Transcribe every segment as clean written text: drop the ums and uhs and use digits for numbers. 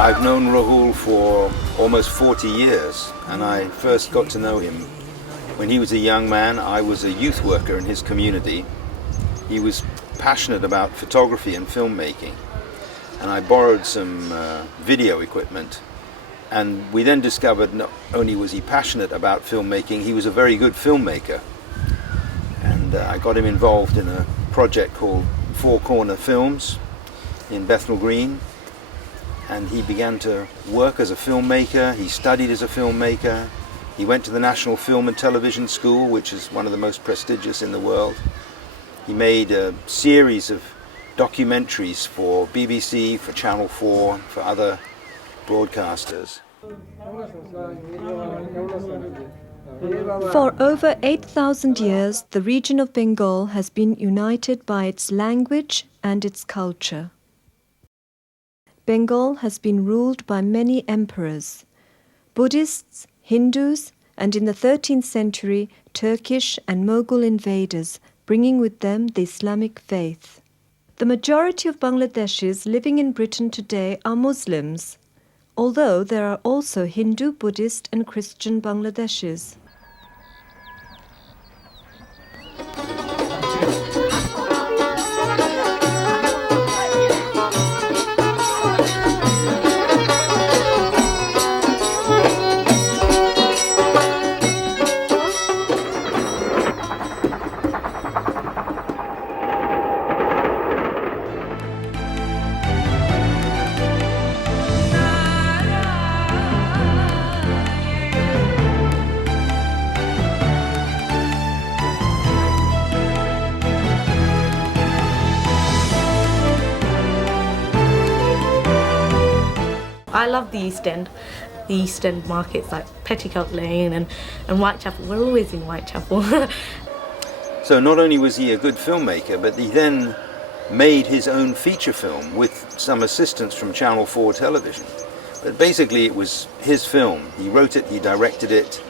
I've known Rahul for almost 40 years, and I first got to know him when he was a young man. I was a youth worker in his community. He was passionate about photography and filmmaking, and I borrowed some video equipment. And we then discovered not only was he passionate about filmmaking, he was a very good filmmaker. And I got him involved in a project called Four Corner Films in Bethnal Green. And he began to work as a filmmaker. He studied as a filmmaker. He went to the National Film and Television School, which is one of the most prestigious in the world. He made a series of documentaries for BBC, for Channel 4, for other broadcasters. For over 8,000 years, the region of Bengal has been united by its language and its culture. Bengal has been ruled by many emperors, Buddhists, Hindus, and in the 13th century, Turkish and Mughal invaders, bringing with them the Islamic faith. The majority of Bangladeshis living in Britain today are Muslims, although there are also Hindu, Buddhist, and Christian Bangladeshis. I love the East End. The East End markets like Petticoat Lane and Whitechapel. We're always in Whitechapel. So not only was he a good filmmaker, but he then made his own feature film with some assistance from Channel 4 television. But basically it was his film. He wrote it, he directed it,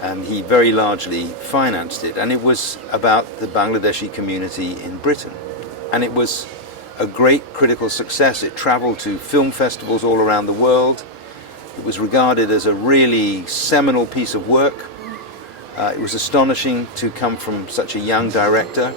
and he very largely financed it. And it was about the Bangladeshi community in Britain. And it was a great critical success. It traveled to film festivals all around the world. It was regarded as a really seminal piece of work. It was astonishing to come from such a young director.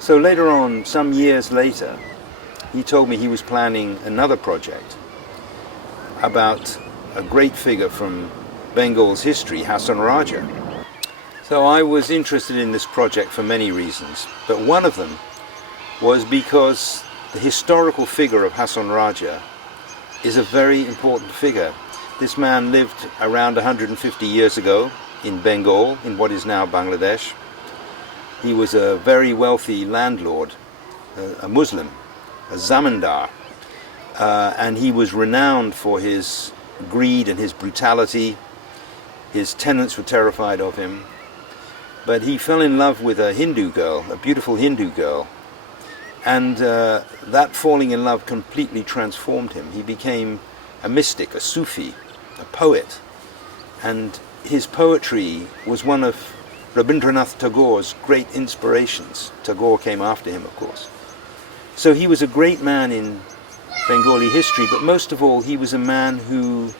So later on, some years later, he told me he was planning another project about a great figure from Bengal's history, Hason Raja. So I was interested in this project for many reasons, but one of them was because the historical figure of Hason Raja is a very important figure. This man lived around 150 years ago in Bengal, in what is now Bangladesh. He was a very wealthy landlord, a Muslim, a zamindar, and he was renowned for his greed and his brutality. His tenants were terrified of him. But he fell in love with a Hindu girl, a beautiful Hindu girl, and that falling in love completely transformed him. He became a mystic, a Sufi, a poet, and his poetry was one of Rabindranath Tagore's great inspirations. Tagore came after him, of course. So he was a great man in Bengali history, but most of all, he was a man who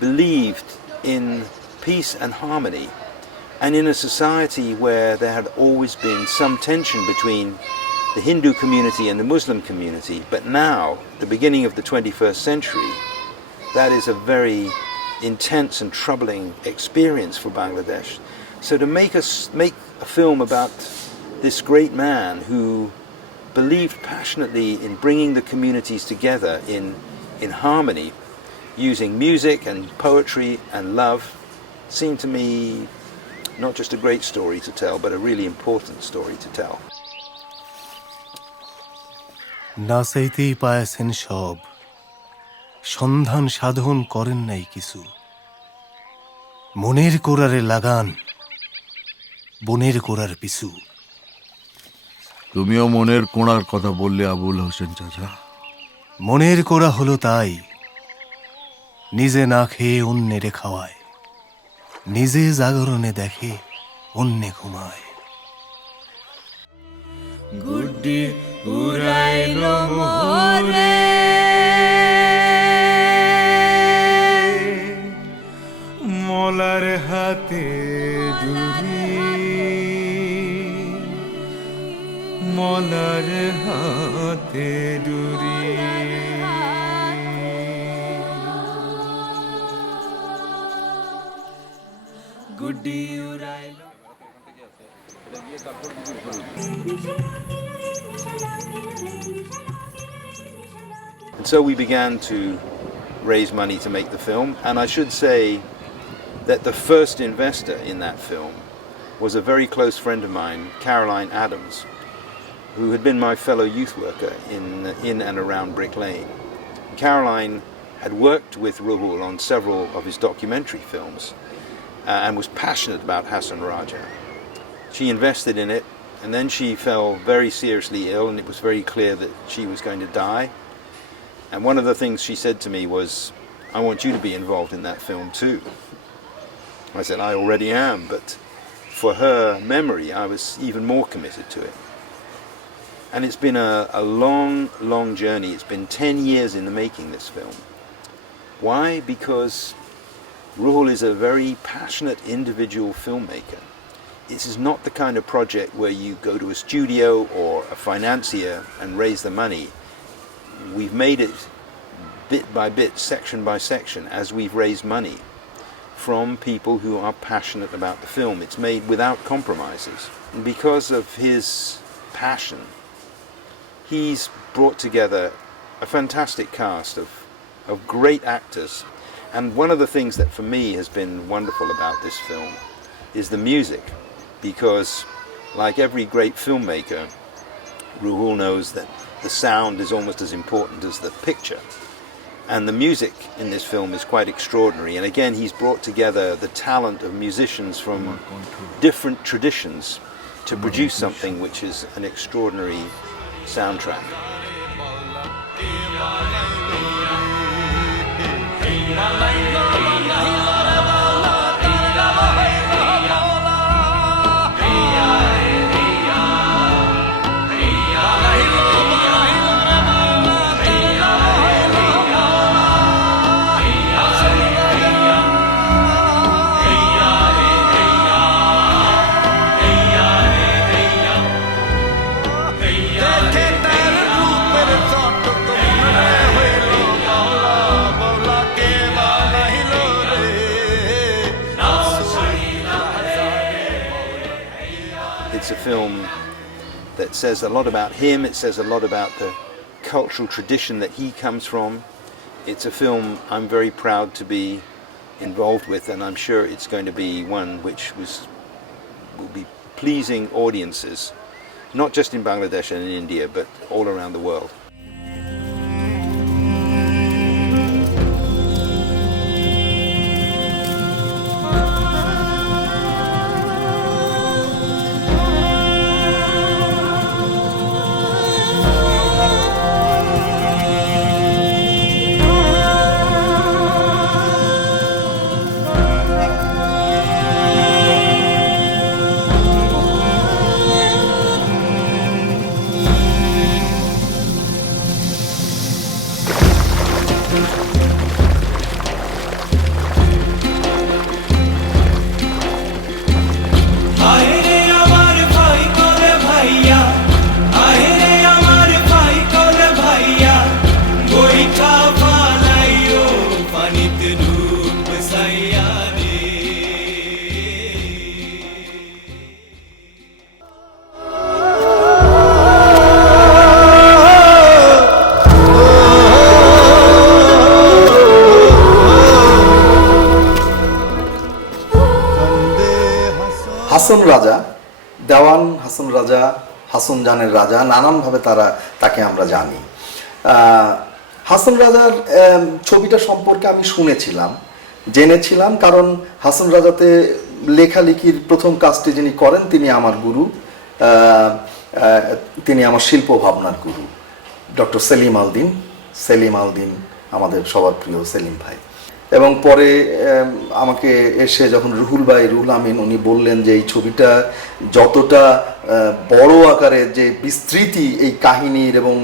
believed in peace and harmony, and in a society where there had always been some tension between the Hindu community and the Muslim community, but now, the beginning of the 21st century, that is a very intense and troubling experience for Bangladesh. So to make a film about this great man who believed passionately in bringing the communities together in harmony, using music and poetry and love seemed to me not just a great story to tell, but a really important story to tell. নাচাইতেই পায়েছেন সব, সন্ধান সাধন করেন নাই কিছু। মনের কোরারে লাগান, বনের কোরার পিছু। তুমিও মনের কোণার কথা বললে আবুল হোসেন চাচা। মনের কোরা হলো তাই, নিজে না খেয়ে অন্যেরে খাওয়ায়, নিজে জাগরণে দেখে, অন্যে ঘুমায়। গুড্ডি উড়াইলো মোরে, মলার হাতে জুড়ি, মলার হাতে জুড়ি। গুড্ডি উড়াইলো। And so we began to raise money to make the film, and I should say that the first investor in that film was a very close friend of mine, Caroline Adams, who had been my fellow youth worker in and around Brick Lane. Caroline had worked with Ruhul on several of his documentary films and was passionate about Hason Raja. She invested in it, and then she fell very seriously ill, and it was very clear that she was going to die. And one of the things she said to me was, "I want you to be involved in that film too." I said, "I already am," but for her memory, I was even more committed to it. And it's been a long, long journey. It's been 10 years in the making, this film. Why? Because Ruhul is a very passionate individual filmmaker. This is not the kind of project where you go to a studio or a financier and raise the money. We've made it bit by bit, section by section, as we've raised money from people who are passionate about the film. It's made without compromises. And because of his passion, he's brought together a fantastic cast of great actors. And one of the things that for me has been wonderful about this film is the music, because like every great filmmaker, Ruhul knows that the sound is almost as important as the picture. And the music in this film is quite extraordinary. And again, he's brought together the talent of musicians from different traditions to produce something which is an extraordinary soundtrack. It's a film that says a lot about him, it says a lot about the cultural tradition that he comes from. It's a film I'm very proud to be involved with, and I'm sure it's going to be one which will be pleasing audiences, not just in Bangladesh and in India, but all around the world. Hason রাজা, দেওয়ান হাসন রাজা, হাসন জানের রাজা, নানানভাবে তাকে আমরা জানি। হাসন রাজার ছবিটা সম্পর্কে আমি জেনেছিলাম, কারণ হাসন রাজাতে লেখালেখির প্রথম কাজটি যিনি করেন তিনি আমার গুরু, তিনি আমার শিল্প ভাবনার গুরু, ডক্টর সেলিম আলদিন, আমাদের সবার প্রিয় সেলিম ভাই। এবং পরে আমাকে এসে যখন রুহুল আমিন উনি বললেন যে এই ছবিটা যতটা বড় আকারে যে বিস্তৃতি এই কাহিনীর এবং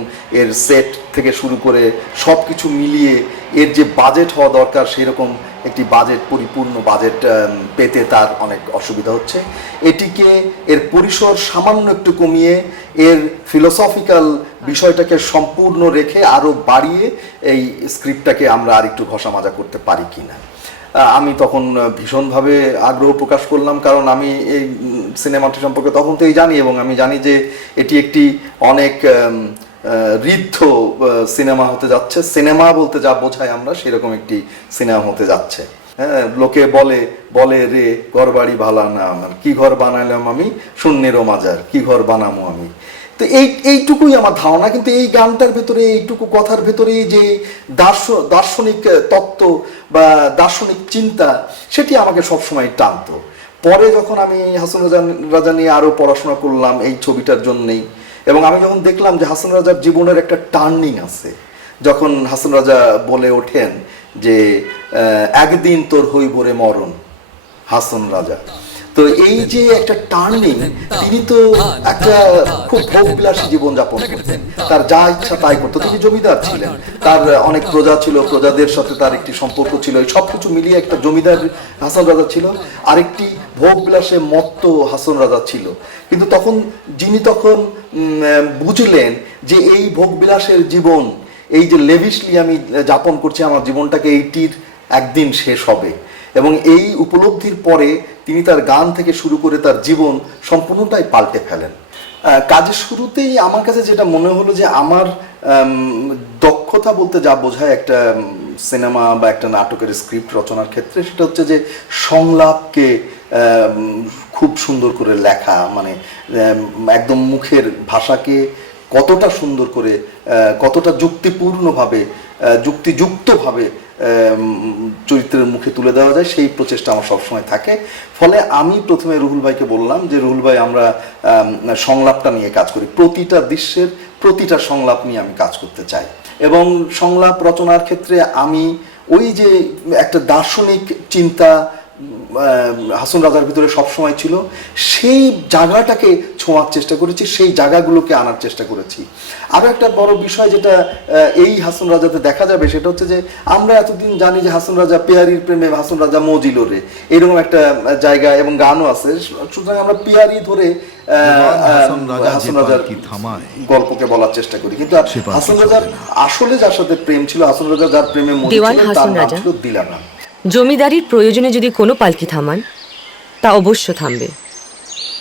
এর সেট থেকে শুরু করে সব কিছু মিলিয়ে এর যে বাজেট হওয়া দরকার সেরকম একটি পরিপূর্ণ বাজেট পেতে তার অনেক অসুবিধা হচ্ছে, এটিকে এর পরিসর সামান্য একটু কমিয়ে এর ফিলোসফিক্যাল বিষয়টাকে সম্পূর্ণ রেখে আরও বাড়িয়ে এই স্ক্রিপ্টটাকে আমরা আর একটু ঘষা মাজা করতে পারি কিনা। আমি তখন ভীষণভাবে আগ্রহ প্রকাশ করলাম, কারণ আমি এই সিনেমাটি সম্পর্কে তখন থেকেই জানি এবং আমি জানি যে এটি একটি অনেক ঋদ্ধ সিনেমা হতে যাচ্ছে। সিনেমা বলতে যা বোঝাই আমরা সেরকম একটি সিনেমা হতে যাচ্ছে। হ্যাঁ, লোকে বলে রে ঘর বাড়ি ভালা না আমার, কি ঘর বানাইলাম আমি শূন্যেরও মাজার, কি ঘর বানামো আমি। তো এইটুকুই আমার ধারণা, কিন্তু এই গানটার ভেতরে এইটুকু কথার ভেতরে যে দার্শনিক তত্ত্ব বা দার্শনিক চিন্তা সেটি আমাকে সবসময় টানতো। পরে যখন আমি হাসন রাজা নিয়ে আরও পড়াশোনা করলাম এই ছবিটার জন্যেই, এবং আমি যখন দেখলাম যে হাসন রাজার জীবনের একটা টার্নিং আছে, যখন হাসন রাজা বলে ওঠেন যে একদিন তোর হইব রে মরণ হাসন রাজা, তো এই যে একটা টার্নিং, তিনি তো একটা খুব ভোগবিলাসী জীবনযাপন করতেন, তার যা ইচ্ছা তাই করতো। তিনি জমিদার ছিলেন, তার অনেক প্রজা ছিল, প্রজাদের সাথে তার একটি সম্পর্ক ছিল, এই সব কিছু মিলিয়ে একটা জমিদার হাসন রাজা ছিল, আরেকটি ভোগবিলাসে মত্ত হাসন রাজা ছিল। কিন্তু যিনি তখন বুঝলেন যে এই ভোগবিলাসের জীবন, এই যে লেভিশলি আমি যাপন করছি আমার জীবনটাকে, এইটির একদিন শেষ হবে, এবং এই উপলব্ধির পরে তিনি তার গান থেকে শুরু করে তার জীবন সম্পূর্ণটাই পাল্টে ফেলেন। কাজের শুরুতেই আমার কাছে যেটা মনে হলো যে আমার দক্ষতা বলতে যা বোঝায় একটা সিনেমা বা একটা নাটকের স্ক্রিপ্ট রচনার ক্ষেত্রে, সেটা হচ্ছে যে সংলাপকে খুব সুন্দর করে লেখা, মানে একদম মুখের ভাষাকে কতটা সুন্দর করে, কতটা যুক্তিপূর্ণভাবে, যুক্তিযুক্তভাবে চরিত্রের মুখে তুলে দেওয়া যায়, সেই প্রচেষ্টা আমার সবসময় থাকে। ফলে আমি প্রথমে রুহুল ভাইকে বললাম যে রুহুল ভাই, আমরা সংলাপটা নিয়ে কাজ করি, প্রতিটা দৃশ্যের প্রতিটা সংলাপ নিয়ে আমি কাজ করতে চাই। এবং সংলাপ রচনার ক্ষেত্রে আমি ওই যে একটা দার্শনিক চিন্তা হাসন রাজার ভিতরে সবসময় ছিল, সেই জায়গাটাকে ছোঁয়ার চেষ্টা করেছি, সেই জায়গাগুলোকে আনার চেষ্টা করেছি। আরও একটা বড় বিষয় যেটা এই হাসন রাজাতে দেখা যাবে সেটা হচ্ছে যে আমরা এতদিন জানি যে হাসন রাজা পিয়ারির প্রেমে, হাসন রাজা মজিলোরে, এরকম একটা জায়গা এবং গানও আছে। সুতরাং আমরা পিয়ারি ধরে হাসন রাজার গল্পকে বলার চেষ্টা করি, কিন্তু হাসন রাজার আসলে যার সাথে প্রেম ছিল, হাসন রাজা যার প্রেমে মজিল, তার নাম ছিল দিলারাম। জমিদারির প্রয়োজনে যদি কোনো পালকি থামান, তা অবশ্য থামবে।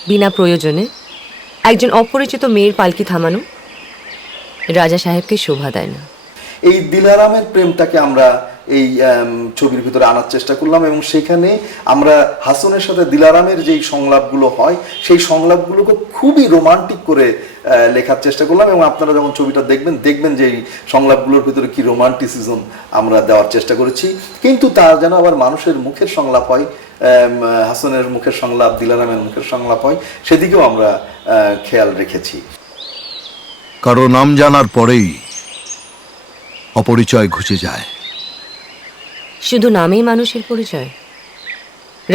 বিনা প্রয়োজনে একজন অপরিচিত মেয়ের পালকি থামানো রাজা সাহেবকে শোভা দেয় না। এই দিলারামের প্রেমটাকে আমরা এই ছবির ভিতরে আনার চেষ্টা করলাম, এবং সেখানে আমরা হাসনের সাথে দিলারামের যেই সংলাপগুলো হয় সেই সংলাপগুলোকে খুবই রোমান্টিক করে লেখার চেষ্টা করলাম। এবং আপনারা যখন ছবিটা দেখবেন যে এই সংলাপগুলোর ভিতরে কি রোমান্টিসিজম আমরা দেওয়ার চেষ্টা করেছি, কিন্তু তার যেন আবার মানুষের মুখের সংলাপ হয়, হাসনের মুখের সংলাপ, দিলারামের মুখের সংলাপ হয়, সেদিকেও আমরা খেয়াল রেখেছি। কারো নাম জানার পরেই অপরিচয় ঘুচে যায়। শুধু নামেই মানুষের পরিচয়?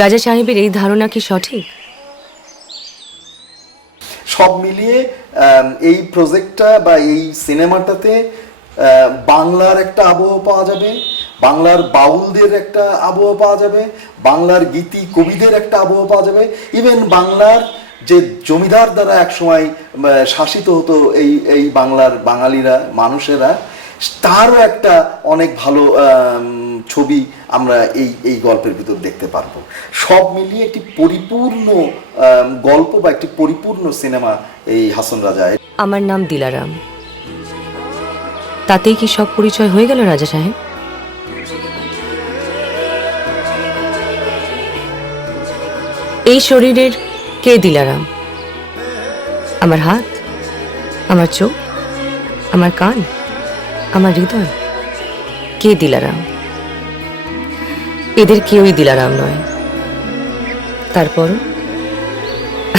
রাজা সাহেবের এই ধারণা কি সঠিক? সব মিলিয়ে এই প্রজেক্টটা বা এই সিনেমাটাতে বাংলার একটা আবহাওয়া পাওয়া যাবে, বাংলার বাউলদের একটা আবহাওয়া পাওয়া যাবে, বাংলার গীতি কবিদের একটা আবহাওয়া পাওয়া যাবে, ইভেন বাংলার যে জমিদার দ্বারা একসময় শাসিত হতো এই বাংলার বাঙালিরা, মানুষেরা, তারও একটা অনেক ভালো ছবি আমরা এই গল্পের ভিতর দেখতে পারবো। সব মিলিয়ে একটি পরিপূর্ণ গল্প বা একটি পরিপূর্ণ সিনেমা এই হাসন রাজা। আমার নাম দিলারাম, তাতেই কি সব পরিচয় হয়ে গেল রাজা সাহেব? এই শরীরের কে দিলারাম? আমার হাত, আমার চোখ, আমার কান, আমার হৃদয়, কে দিলারাম? এদের কেউই দিলারাম নয়। তারপরও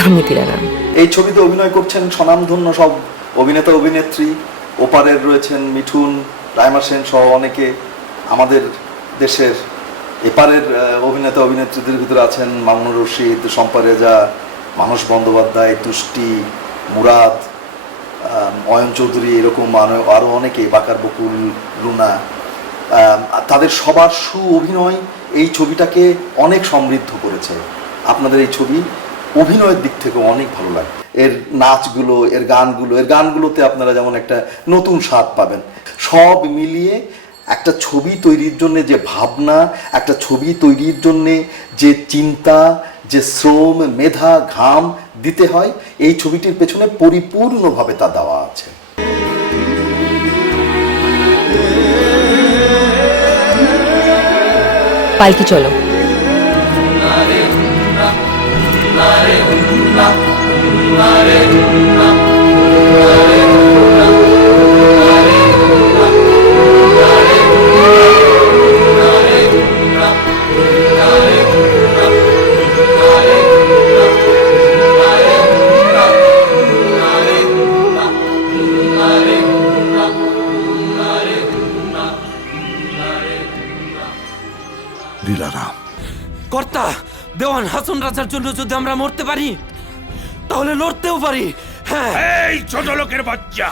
আমি দিলারাম। এই ছবিতে অভিনয় করছেন স্বনামধন্য সব অভিনেতা অভিনেত্রী। ওপারের রয়েছেন মিঠুন, রাইমা সেন সহ অনেকে। আমাদের দেশের এপারের অভিনেতা অভিনেত্রীদের ভিতরে আছেন মামুনুর রশিদ, শম্পা রেজা, মানস বন্দ্যোপাধ্যায়, তুষ্টি, মুরাদ, অয়ন চৌধুরী, এরকম আরও অনেকে, বাকার বকুল, রুনা। তাদের সবার অভিনয় এই ছবিটাকে অনেক সমৃদ্ধ করেছে। আপনাদের এই ছবি অভিনয়ের দিক থেকে অনেক ভালো লাগে। এর নাচগুলো, এর গানগুলোতে আপনারা যেমন একটা নতুন স্বাদ পাবেন। সব মিলিয়ে একটা ছবি তৈরির জন্য যে ভাবনা, একটা ছবি তৈরির জন্য যে চিন্তা, যে শ্রম, মেধা, ঘাম দিতে হয়, এই ছবিটির পেছনে পরিপূর্ণভাবে তা দেওয়া আছে। পালকি চলো। দিলারাম, কর্তা, দেওয়ান হাসন রাজার জন্য যদি আমরা মরতে পারি তাহলে লড়তেও পারি। হ্যাঁ, এই ছোট লোকের বাচ্চা,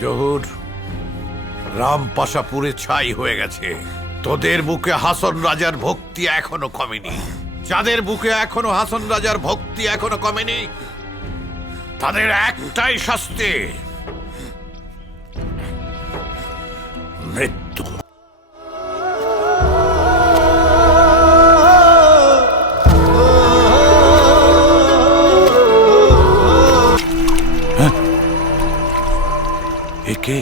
জহুর, রামপাশা পুরে ছাই হয়ে গেছে। তোদের বুকে হাসন রাজার ভক্তি এখনো কমেনি। যাদের বুকে এখনো হাসন রাজার ভক্তি এখনো কমেনি, তাদের একটাই শাস্তি, মৃত্যু। একে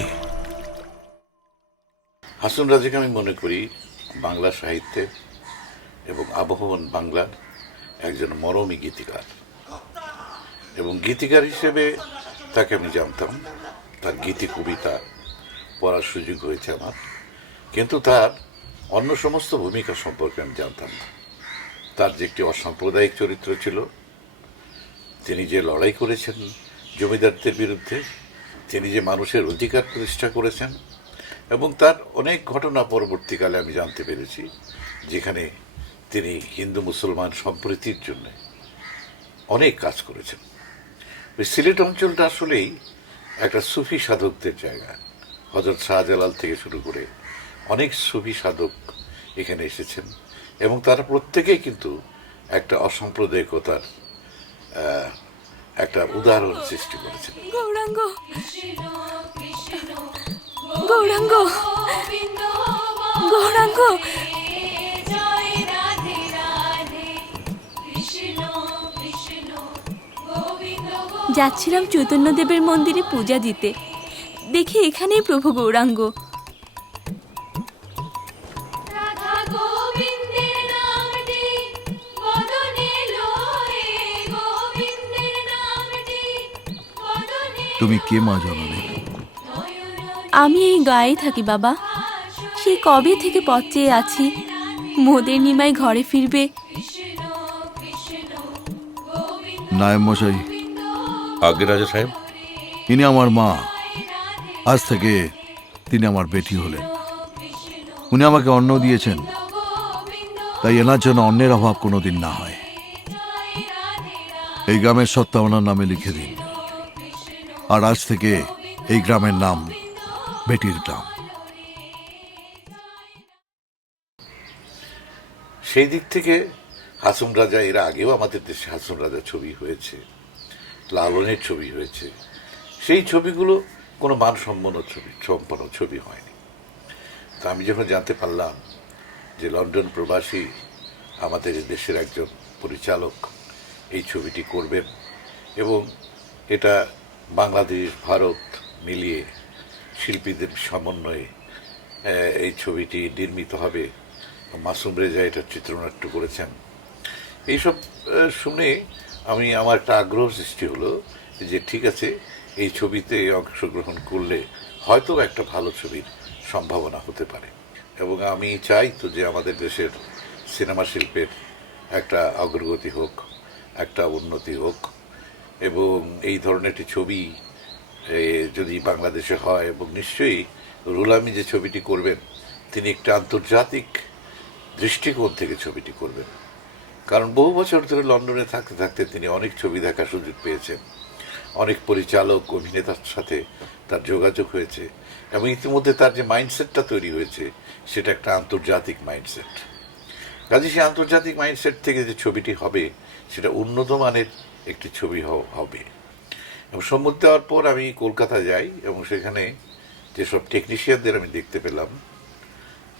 হাসন রাজাকে আমি মনে করি বাংলা সাহিত্যে এবং আবহমান বাংলার একজন মরমী গীতিকার, এবং গীতিকার হিসেবে তাকে আমি জানতাম। তার গীতি কবিতা পড়ার সুযোগ হয়েছে আমার, কিন্তু তার অন্য সমস্ত ভূমিকা সম্পর্কে আমি জানতাম না। তার যে একটি অসাম্প্রদায়িক চরিত্র ছিল, তিনি যে লড়াই করেছেন জমিদারদের বিরুদ্ধে, তিনি যে মানুষের অধিকার প্রতিষ্ঠা করেছেন, এবং তার অনেক ঘটনা পরবর্তীকালে আমি জানতে পেরেছি যেখানে তিনি হিন্দু মুসলমান সম্প্রীতির জন্য অনেক কাজ করেছেন। ওই সিলেট অঞ্চলটা আসলেই একটা সুফি সাধকদের জায়গা। হযরত শাহজালাল থেকে শুরু করে অনেক সুফি সাধক এখানে এসেছেন, এবং তারা প্রত্যেকেই কিন্তু একটা অসাম্প্রদায়িকতার একটা উদাহরণ সৃষ্টি করেছেন। গৌরাঙ্গ, গৌরাঙ্গ, গৌরাঙ্গ, যাচ্ছিলাম চৈতন্যদেবের মন্দিরে পূজা দিতে, দেখি এখানেই প্রভু গৌরাঙ্গ। তুমি কে মা জননী? আমি এই গায়ে থাকি বাবা, সেই কবে থেকে পথ চেয়ে আছি মোদের নিমাই ঘরে ফিরবে। নায়েব মশাই। আগে রাজা সাহেব, ইনি আমার মা। আজ থেকে তিনি আমার বেটি হলেন। উনি আমাকে অন্ন দিয়েছেন, তাই এনার জন্য অন্নের অভাব কোনোদিন না হয়। এই গ্রামের সত্তা ওনার নামে লিখে দিন, আর আজ থেকে এই গ্রামের নাম বেটির গ্রাম। সেই দিক থেকে হাসন রাজা, এর আগেও আমাদের দেশে হাসন রাজা ছবি হয়েছে, লালনের ছবি হয়েছে। সেই ছবিগুলো কোনো মানসম্পন্ন ছবি হয়নি। তা আমি যখন জানতে পারলাম যে লন্ডন প্রবাসী আমাদের দেশের একজন পরিচালক এই ছবিটি করবেন, এবং এটা বাংলাদেশ ভারত মিলিয়ে শিল্পীদের সমন্বয়ে এই ছবিটি নির্মিত হবে। মাসুম রেজা এটা চিত্রনাট্য করেছেন, এইসব শুনে আমার একটা আগ্রহ সৃষ্টি হলো যে ঠিক আছে, এই ছবিতে অংশগ্রহণ করলে হয়তো একটা ভালো ছবির সম্ভাবনা হতে পারে। এবং আমি চাই তো যে আমাদের দেশের সিনেমা শিল্পের একটা অগ্রগতি হোক, একটা উন্নতি হোক, এবং এই ধরনের একটি ছবি যদি বাংলাদেশে হয়, এবং নিশ্চয়ই রুহুল আমিন যে ছবিটি করবেন তিনি একটা আন্তর্জাতিক দৃষ্টিকোণ থেকে ছবিটি করবেন। কারণ বহু বছর ধরে লন্ডনে থাকতে থাকতে তিনি অনেক ছবি দেখার সুযোগ পেয়েছেন, অনেক পরিচালক অভিনেতার সাথে তার যোগাযোগ হয়েছে, এবং ইতিমধ্যে তার যে মাইন্ডসেটটা তৈরি হয়েছে সেটা একটা আন্তর্জাতিক মাইন্ডসেট। কাজে সেই আন্তর্জাতিক মাইন্ডসেট থেকে যে ছবিটি হবে সেটা উন্নত মানের একটি ছবি হবে। এবং সম্মতি দেওয়ার পর আমি কলকাতা যাই এবং সেখানে যেসব টেকনিশিয়ানদের আমি দেখতে পেলাম,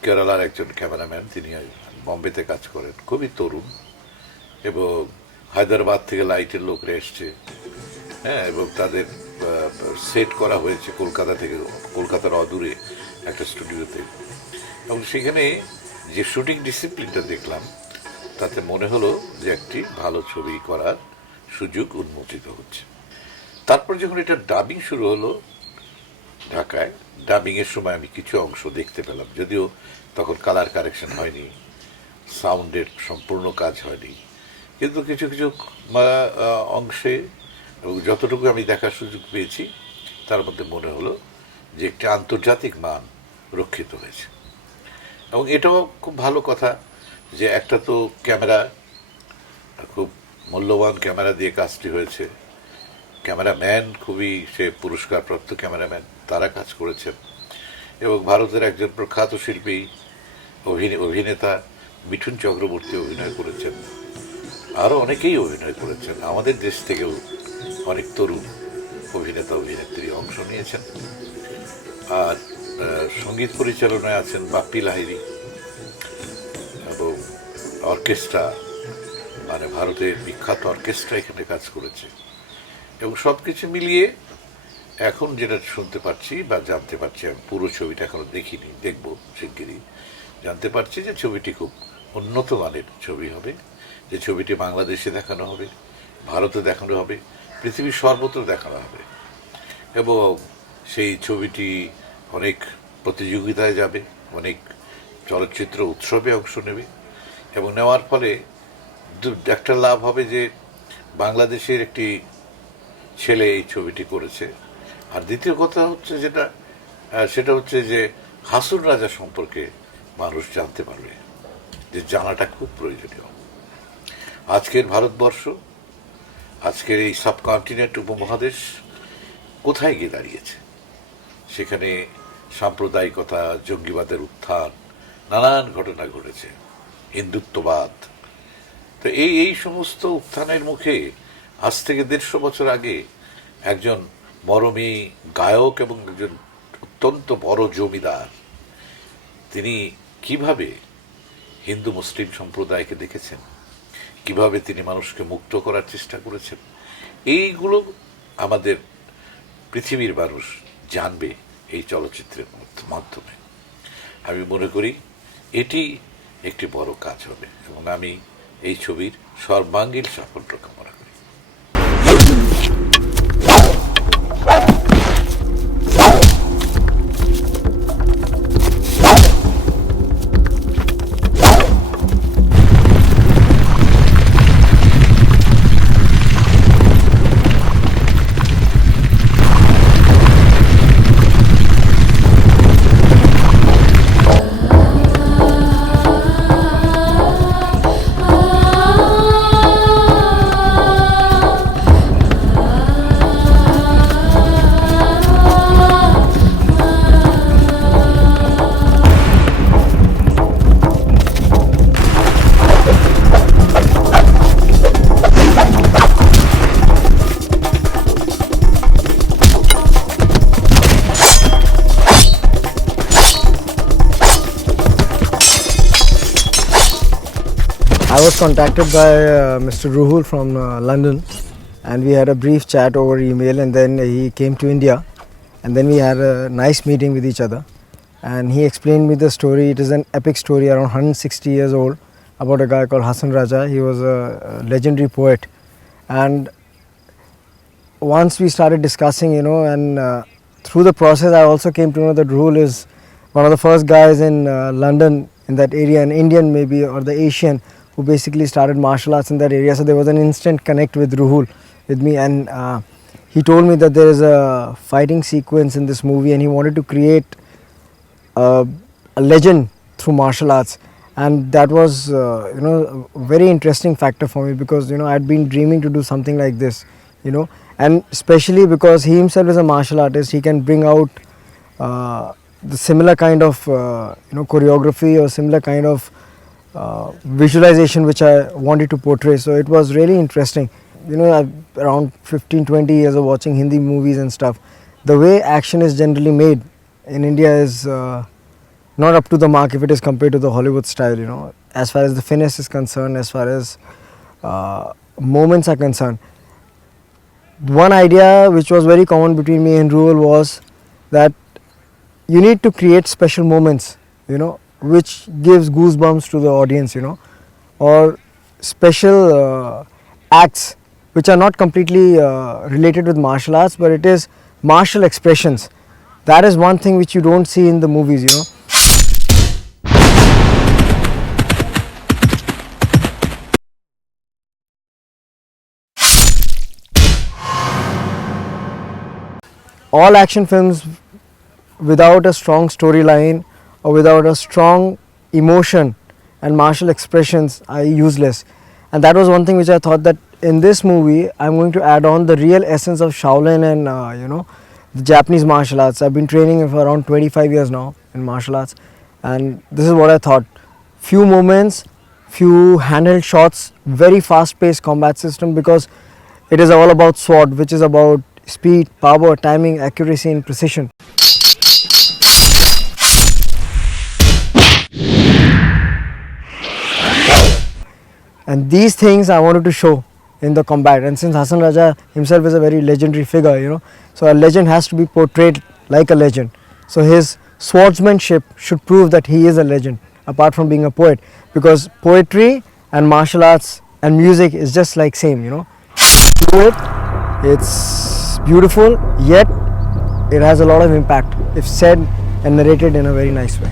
কেরালার একজন ক্যামেরাম্যান, তিনি বম্বেতে কাজ করেন, খুবই তরুণ, এবং হায়দ্রাবাদ থেকে লাইটের লোকরা এসছে, হ্যাঁ, এবং তাদের সেট করা হয়েছে কলকাতার অদূরে একটা স্টুডিওতে। এবং সেখানে যে শুটিং ডিসিপ্লিনটা দেখলাম তাতে মনে হলো যে একটি ভালো ছবি করার সুযোগ উন্মোচিত হচ্ছে। তারপর যখন এটা ডাবিং শুরু হলো ঢাকায়, ডাবিংয়ের সময় আমি কিছু অংশ দেখতে পেলাম, যদিও তখন কালার কারেকশন হয়নি, সাউন্ডের সম্পূর্ণ কাজ হয়নি, কিন্তু কিছু কিছু অংশে এবং যতটুকু আমি দেখার সুযোগ পেয়েছি তার মধ্যে মনে হলো যে একটি আন্তর্জাতিক মান রক্ষিত হয়েছে। এবং এটাও খুব ভালো কথা যে একটা তো ক্যামেরা, খুব মূল্যবান ক্যামেরা দিয়ে কাজটি হয়েছে, ক্যামেরাম্যান খুবই সে পুরস্কারপ্রাপ্ত ক্যামেরাম্যান, তারা কাজ করেছেন, এবং ভারতের একজন প্রখ্যাত শিল্পী অভিনেতা মিঠুন চক্রবর্তী অভিনয় করেছেন, আরও অনেকেই অভিনয় করেছেন, আমাদের দেশ থেকেও অনেক তরুণ অভিনেতা অভিনেত্রী অংশ নিয়েছেন। আর সঙ্গীত পরিচালনায় আছেন বাপ্পি লাহিড়ী, এবং অর্কেস্ট্রা, মানে ভারতের বিখ্যাত অর্কেস্ট্রা এখানে কাজ করেছে। এবং সব কিছু মিলিয়ে এখন যেটা শুনতে পাচ্ছি বা জানতে পারছি, আমি পুরো ছবিটা এখনো দেখিনি, দেখব শিগগিরই, জানতে পারছি যে ছবিটি খুব উন্নত মানের ছবি হবে, যে ছবিটি বাংলাদেশে দেখানো হবে, ভারতে দেখানো হবে, পৃথিবীর সর্বত্র দেখানো হবে, এবং সেই ছবিটি অনেক প্রতিযোগিতায় যাবে, অনেক চলচ্চিত্র উৎসবে অংশ নেবে, এবং নেওয়ার ফলে একটা লাভ হবে যে বাংলাদেশের একটি ছেলে এই ছবিটি করেছে। আর দ্বিতীয় কথা হচ্ছে সেটা হচ্ছে যে হাসন রাজা সম্পর্কে মানুষ জানতে পারবে, যে জানাটা খুব প্রয়োজনীয়। আজকের ভারতবর্ষ, আজকের এই সাবকন্টিনেন্ট উপমহাদেশ কোথায় গিয়ে দাঁড়িয়েছে? সেখানে সাম্প্রদায়িকতা, জঙ্গিবাদের উত্থান, নানান ঘটনা ঘটেছে, হিন্দুত্ববাদ। তো এই সমস্ত উত্থানের মুখে আজ থেকে 150 বছর আগে একজন মরমী গায়ক এবং একজন অত্যন্ত বড় জমিদার, তিনি কিভাবে হিন্দু মুসলিম সম্প্রদায়কে দেখেছেন, কিভাবে তিনি মানুষকে মুক্ত করার চেষ্টা করেছেন, এইগুলো আমাদের পৃথিবীর মানুষ জানবে এই চলচ্চিত্রের মাধ্যমে। আমি মনে করি এটি একটি বড় কাজ হবে, এবং আমি এই ছবির সর্বাঙ্গীন সাফল্য কামনা করি। I was contacted by Mr. Ruhul from London, and we had a brief chat over email, and then he came to India, and then we had a nice meeting with each other, and he explained me the story. It is an epic story, around 160 years old, about a guy called Hason Raja. He was a legendary poet, and once we started discussing, and through the process I also came to know that Ruhul is one of the first guys in London, in that area, an Indian maybe, or the Asian, who basically started martial arts in that area. So there was an instant connect with Ruhul, with me, and he told me that there is a fighting sequence in this movie and he wanted to create a legend through martial arts. And that was a very interesting factor for me, because I had been dreaming to do something like this, and especially because he himself is a martial artist. He can bring out the similar kind of choreography or similar kind of visualization which I wanted to portray. So it was really interesting. I've around 15-20 years of watching Hindi movies and stuff. The way action is generally made in India is not up to the mark if it is compared to the Hollywood style, as far as the finesse is concerned, as far as moments are concerned. One idea which was very common between me and Ruhul was that you need to create special moments, which gives goosebumps to the audience, or special acts which are not completely related with martial arts, but it is martial expressions. That is one thing which you don't see in the movies, All action films without a strong storyline or without a strong emotion and martial expressions are useless. And that was one thing which I thought, that in this movie I'm going to add on the real essence of Shaolin and the Japanese martial arts. I've been training for around 25 years now in martial arts, and this is what I thought. Few moments, few handheld shots, very fast paced combat system, because it is all about sword, which is about speed, power, timing, accuracy and precision. And these things I wanted to show in the combat. And since Hason Raja himself is a very legendary figure, so a legend has to be portrayed like a legend. So his swordsmanship should prove that he is a legend, apart from being a poet, because poetry and martial arts and music is just like same, it's beautiful, yet it has a lot of impact if said and narrated in a very nice way.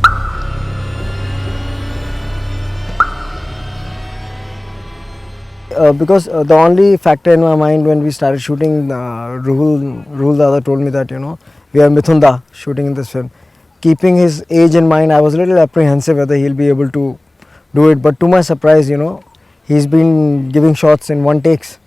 Because the only factor in my mind when we started shooting, Ruhul the other told me that we have Mithun shooting in this film. Keeping his age in mind, I was a little apprehensive whether he'll be able to do it, but to my surprise, he's been giving shots in one takes,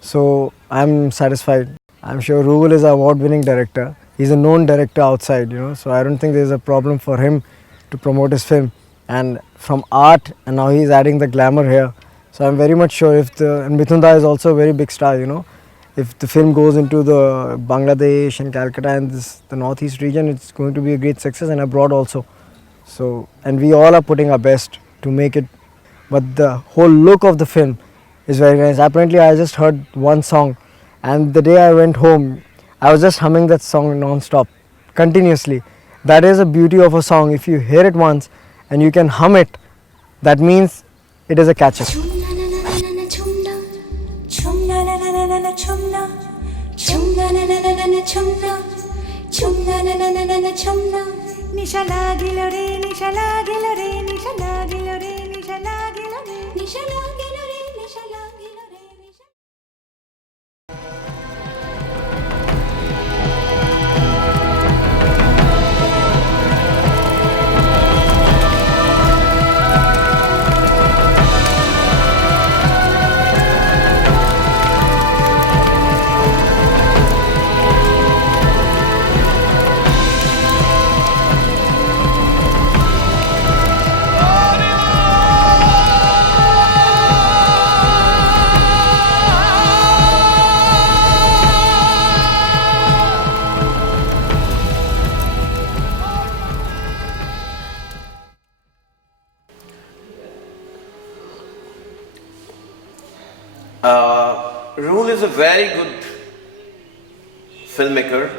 so I'm satisfied. I'm sure Ruhul is an award-winning director. He's a known director outside, so I don't think there's a problem for him to promote his film. And from art, and now he's adding the glamour here. So I'm very much sure and Mithun is also a very big star, If the film goes into the Bangladesh and Calcutta and the northeast region, it's going to be a great success, and abroad also. So, and we all are putting our best to make it. But the whole look of the film is very nice. Apparently I just heard one song, and the day I went home, I was just humming that song non-stop, continuously. That is the beauty of a song. If you hear it once and you can hum it, that means it is a catcher. Ruhul is a very good filmmaker,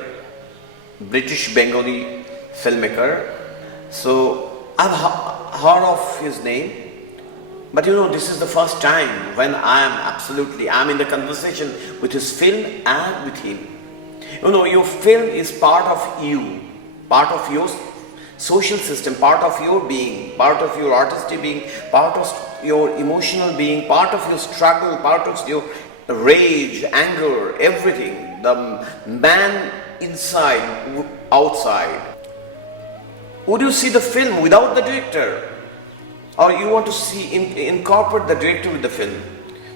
British Bengali filmmaker. So I've heard of his name, But this is the first time when I'm in the conversation with his film and with him. Your film is part of you, part of your social system, part of your being, part of your artistic being, part of your emotional being, part of your struggle, part of your rage, anger, everything. The man inside, outside. Would you see the film without the director? Or you want to incorporate the director with the film?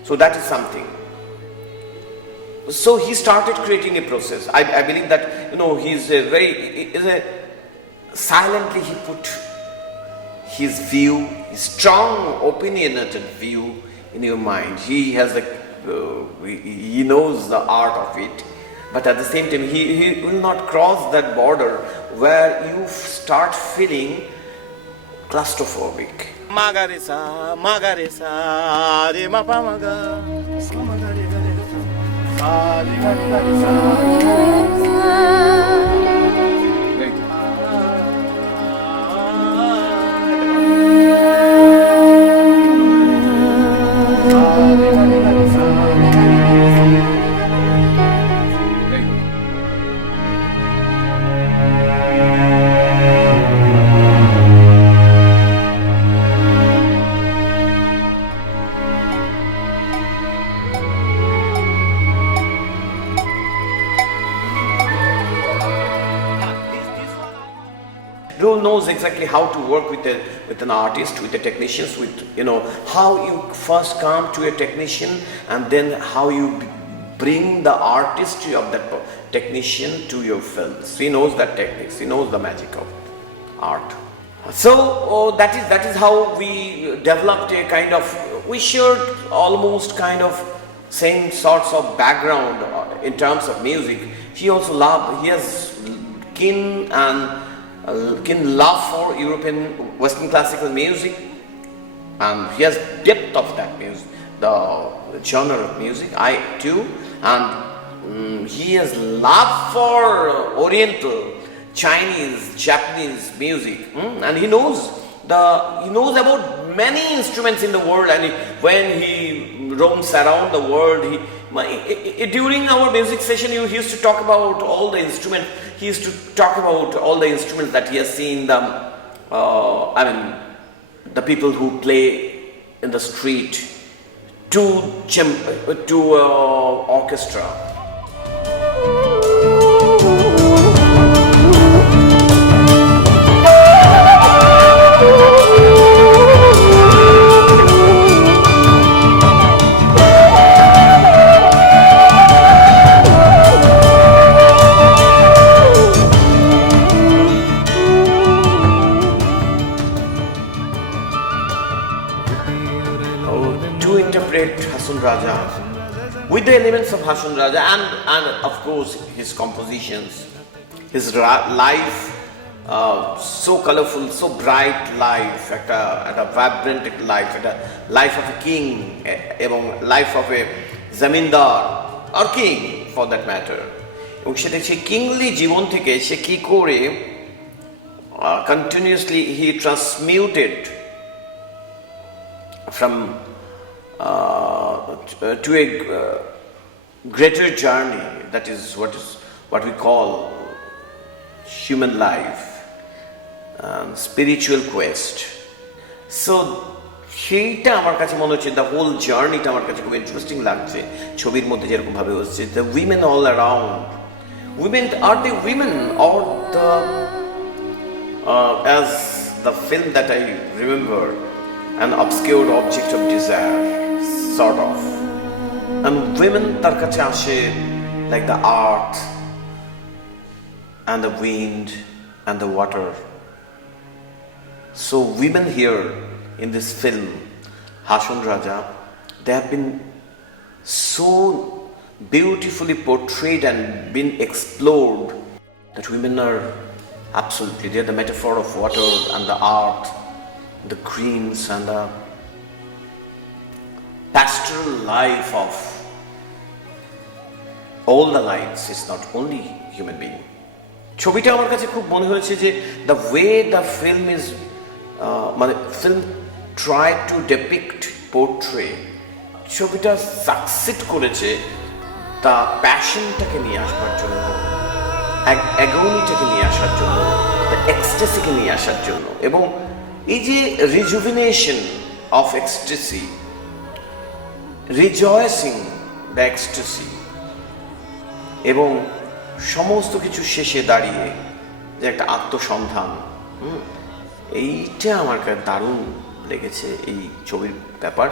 So that is something. So he started creating a process. I believe that silently he put his view, his strong opinionated view in your mind. He has he knows the art of it, but at the same time he will not cross that border where you start feeling claustrophobic. Magaresa, magaresa, re ma pa maga, sa magaresa, sa re ga sa. Ruhul knows exactly how to work with an artist, with the technicians, with how you first come to a technician and then how you bring the artistry of that technician to your films. He knows that techniques. He knows the magic of art. So that is how we developed a kind of. We shared almost kind of same sorts of background in terms of music. He also he has keen love for European Western classical music, and he has depth of that music, the genre of music. I too, and he has love for Oriental, Chinese, Japanese music, and he knows about many instruments in the world. And when he roams around the world, during our music session, he used to talk about all the instruments. He used to talk about all the instruments that he has seen. The people who play in the street to orchestra. Hason Raja with the elements of Hason Raja and of course his compositions, his life, so colorful, so bright life, at a vibrant life, at a life of a king, life of a zamindar or king for that matter. এবং সেটা সেই কিংলি জীবন থেকে সে কি করে continuously he transmuted from to a greater journey, that is what we call human life, spiritual quest. So সেইটা আমার কাছে মনে হচ্ছে the whole journeyটা আমার কাছে খুব ইন্টারেস্টিং লাগছে ছবির মধ্যে যেরকম ভাবে হচ্ছে the women all around. Are they women or the as the film that I remember, an obscured object of desire, sort of. And women tar kache ashe like the earth and the wind and the water. So women here in this film, Hason Raja, they have been so beautifully portrayed and been explored that women are absolutely, they are the metaphor of water and the earth, the greens and the pastoral life of all the lives. It's not only human being. ছবিটা আমার কাছে খুব মনে হয়েছে যে the way the film is film tried to depict, portray, ছবিটা সাকসিড করেছে তা প্যাশনটাকে নিয়ে আসবার জন্য, অ্যাগনিটাকে নিয়ে আসার জন্য, এক্সটেসিকে নিয়ে আসার জন্য, এবং এই যে rejuvenation of ecstasy, rejoicing the ecstasy, এবং সমস্ত কিছু শেষে দাঁড়িয়ে যে একটা আত্মসন্ধান, এইটা আমার কাছে দারুণ লেগেছে এই ছবির ব্যাপার।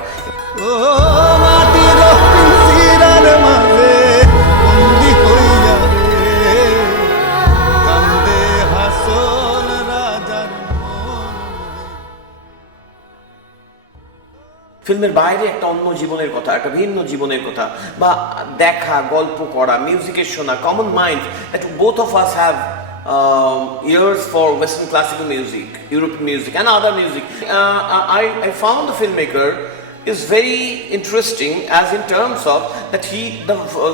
ফিল্মের বাইরে একটা অন্য জীবনের কথা, একটা ভিন্ন জীবনের কথা, বা দেখা, গল্প করা, মিউজিকের শোনা, common mind, that both of us have ears for Western classical music, European music and other music. I found the filmmaker is very interesting, as in terms of that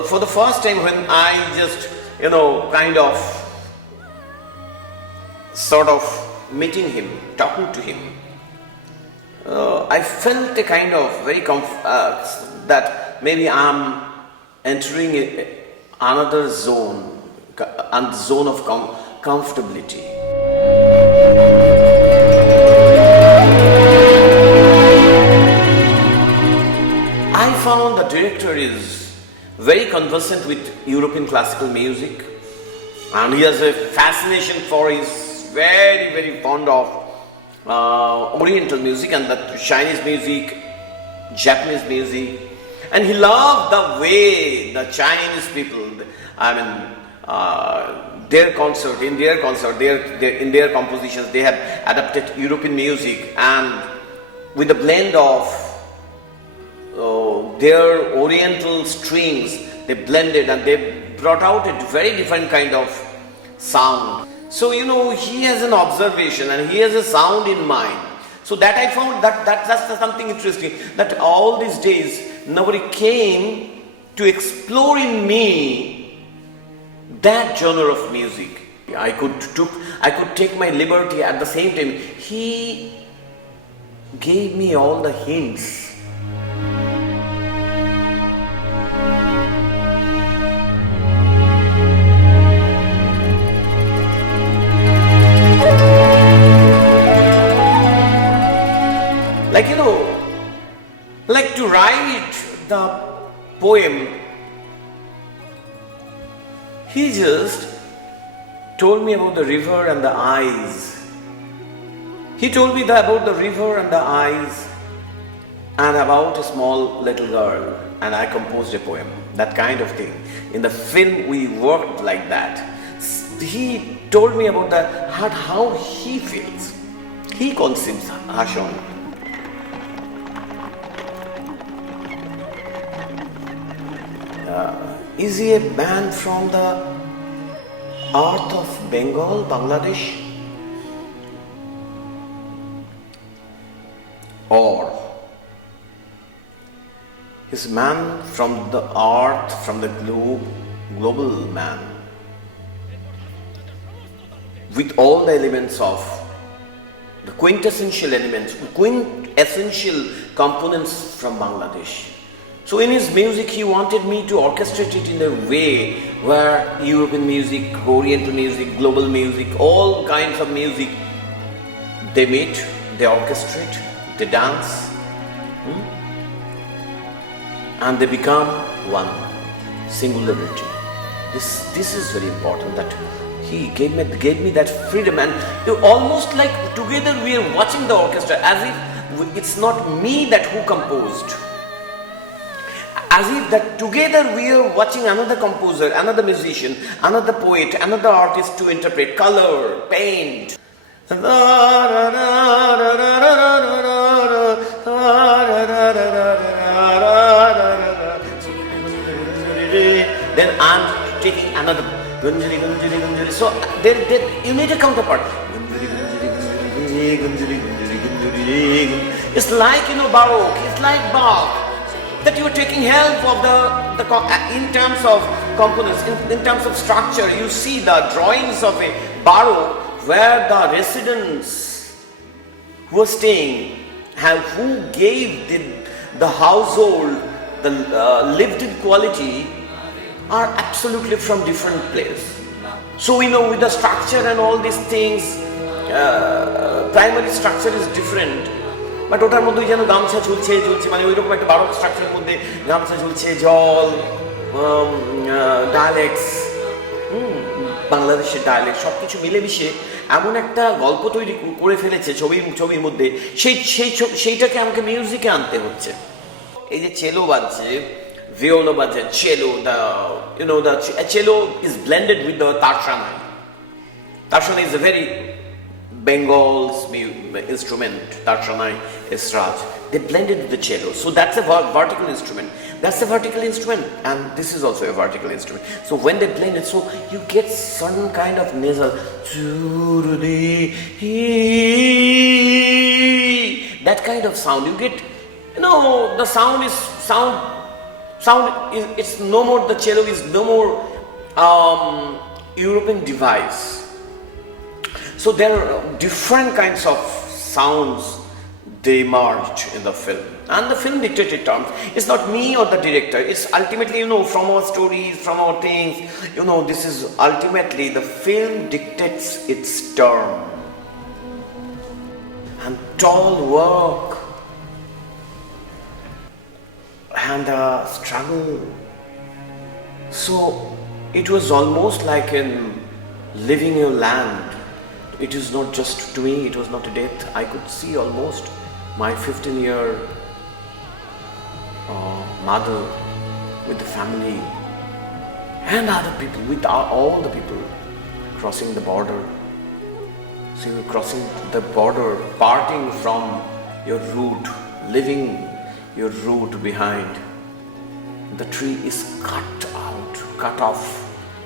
for the first time when I just kind of sort of meeting him, talking to him, I felt a kind of very that maybe I'm entering another zone, and the zone of comfortability. I found the director is very conversant with European classical music, and he has a fascination for his very, very fond of Oriental music and the Chinese music, Japanese music, and he loved the way the Chinese people, their compositions, they have adapted European music, and with a blend of their Oriental strings, they blended and they brought out a very different kind of sound. So he has an observation and he has a sound in mind. So that I found that's something interesting, that all these days nobody came to explore in me that genre of music. I could take my liberty. At the same time, he gave me all the hints. Like to write the poem, he just told me about the river and the eyes. He told me about the river and the eyes and about a small little girl, and I composed a poem, that kind of thing. In the film we worked like that. He told me about how he feels. He conceives Hason. Is he a man from the earth of Bengal, Bangladesh? Or is man from the earth, from the global man, with all the elements of the quintessential components from Bangladesh? So in his music, he wanted me to orchestrate it in a way where European music, Oriental music, global music, all kinds of music, they meet, they orchestrate, they dance, and they become one, singularity. This is very important, that he gave me that freedom, and almost like together we are watching the orchestra, as if it's not me who composed. As if that together we are watching another composer, another musician, another poet, another artist to interpret, color, paint. Then I'm taking another. So you need a counterpart. It's like Baroque, it's like Bach. That you are taking help of the in terms of components, in terms of structure. You see the drawings of a Baroque where the residents who are staying and who gave the household the lived-in quality are absolutely from different place. So we know with the structure and all these things, primary structure is different, but ওটার মধ্যে যেন গামছা ঝুলছে মানে ওইরকম একটা বারো স্ট্রাকচারের মধ্যে গামছা ঝুলছে, জল, ডায়ালেক্টস, বাংলাদেশের ডায়ালেক্ট সব কিছু মিলেমিশে এমন একটা গল্প তৈরি করে ফেলেছে ছবির মধ্যে, সেইটাকে আমাকে মিউজিকে আনতে হচ্ছে। এই যে চেলো বাজছে, viola বাজছে, cello, the cello is blended with the tarshanai. Tarshanai is a very Bengal's instrument, tarshanai, esraj. They blended with the cello, so that's a vertical instrument. That's a vertical instrument, and this is also a vertical instrument. So when they blend it, so you get certain kind of nasal, that kind of sound. You get, the sound is it's no more, the cello is no more European device. So there are different kinds of sounds they emerged in the film, and the film dictated terms. It's not me or the director, it's ultimately, from our stories, from our things, this is ultimately the film dictates its term. And tall work and the struggle. So it was almost like in living your land. It is not just to me, it was not a death. I could see almost my 15-year mother with the family and other people, with all the people crossing the border. So you were crossing the border, parting from your root, living your root behind. The tree is cut off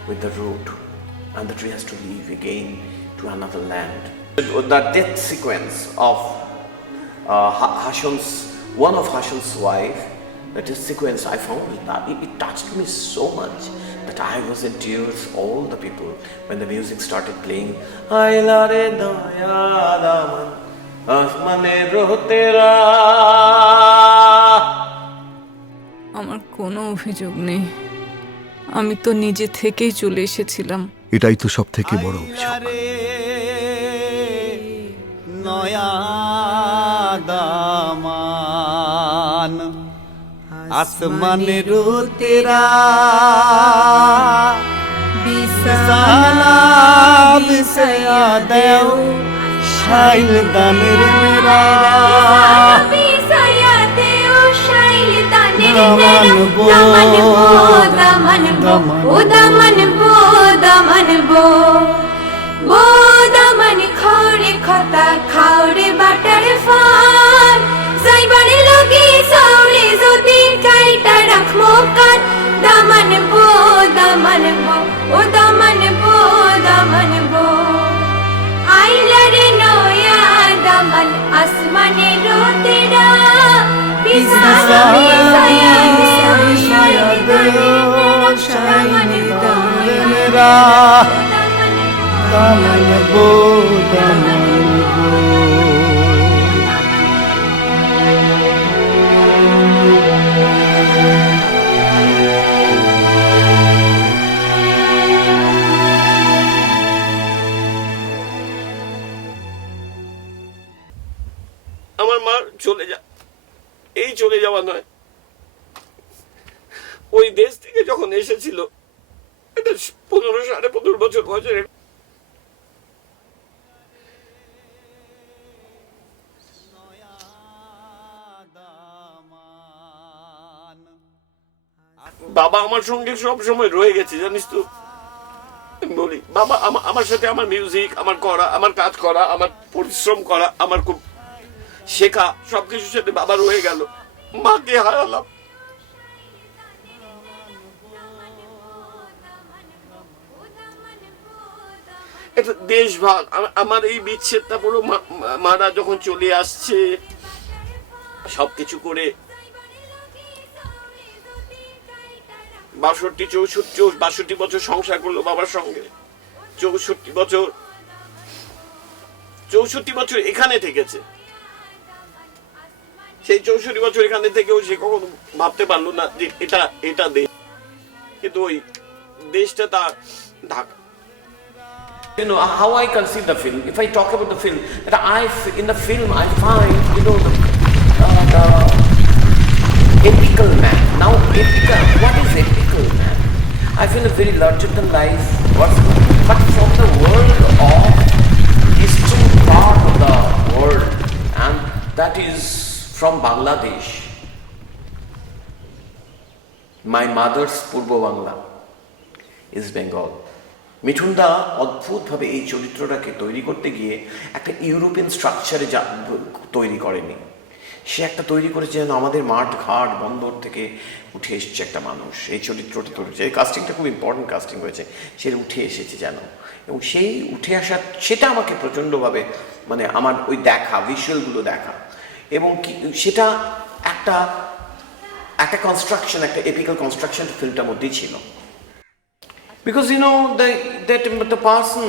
with the root, and the tree has to leave again to another land. The death sequence of one of Hason's wife, the death sequence, I found it touched me so much that I was in tears. All the people, when the music started playing, আমার কোনো অভিযোগ নেই, আমি তো নিজে থেকেই চলে এসেছিলাম। এটাই তো সব থেকে বড় অভিযোগ। নয়া দামান আসমানের তেরা বিসালা বিসয়া দেও শাইল দানের মেরা বিসয়া দেও শাইল দানের মেরা দামন বো ও দামন বো দামন বো বো দামন খড়ে খতা খাওড়ে বাটার ফান যাইবারে লগি সাউলে যদি কাইটা রাখমো কান দামন বো ও দামন বো আইলারে নয়া দামন আসমানে রোতেরা বিসালা বিসায়া দেও শাইন দামেরা দামন বো আমার মা চলে যাওয়া নয়, ওই দেশ থেকে যখন এসেছিল, এটা 15-15.5 বছর বয়সে, বাবা আমার সঙ্গে সব সময় রয়ে গেছে, জানিস তো। বলি বাবা আমার সাথে আমার মিউজিক, আমার করা, আমার কাজ করা, আমার পরিশ্রম করা, আমার খুব শেখা, সবকিছুর সাথে বাবা রয়ে গেল। মাকে হারালাম। একটা দেশভাগ, আমার এই বিচ্ছেদটা পুরো মারা যখন চলে আসছে, সবকিছু করে 62 বছর সংসার করলো বাবার সঙ্গে, 64 বছর এখানে থেকেছে। সেই 64 বছর এখানে থেকেও সে কখনো ভাবতে পারলো না যে এটা দেশ, কিন্তু ওই দেশটা তার Dhaka. You know how I conceive the film. If I talk about the film, that in the film I find, you know, the epical man. Now, epical. What is epical man? I feel a very larger than life person, but from the world of eastern part of the world, and that is from Bangladesh. My mother's Purbo Bangla is Bengal. Mithun দা অদ্ভুতভাবে এই চরিত্রটাকে তৈরি করতে গিয়ে একটা ইউরোপিয়ান স্ট্রাকচারে তৈরি করেনি। সে একটা তৈরি করেছে যেন আমাদের মাঠ ঘাট বন্দর থেকে উঠে এসছে একটা মানুষ। এই চরিত্রটা তৈরি হয়েছে, এই কাস্টিংটা খুব ইম্পর্টেন্ট কাস্টিং হয়েছে, সে উঠে এসেছে যেন, এবং সেই উঠে আসা সেটা আমাকে প্রচণ্ডভাবে মানে আমার ওই দেখা ভিজুয়ালগুলো দেখা, এবং সেটা একটা একটা কনস্ট্রাকশন, একটা এপিক্যাল কনস্ট্রাকশন ফিল্মটার মধ্যেই ছিল। Because you know the person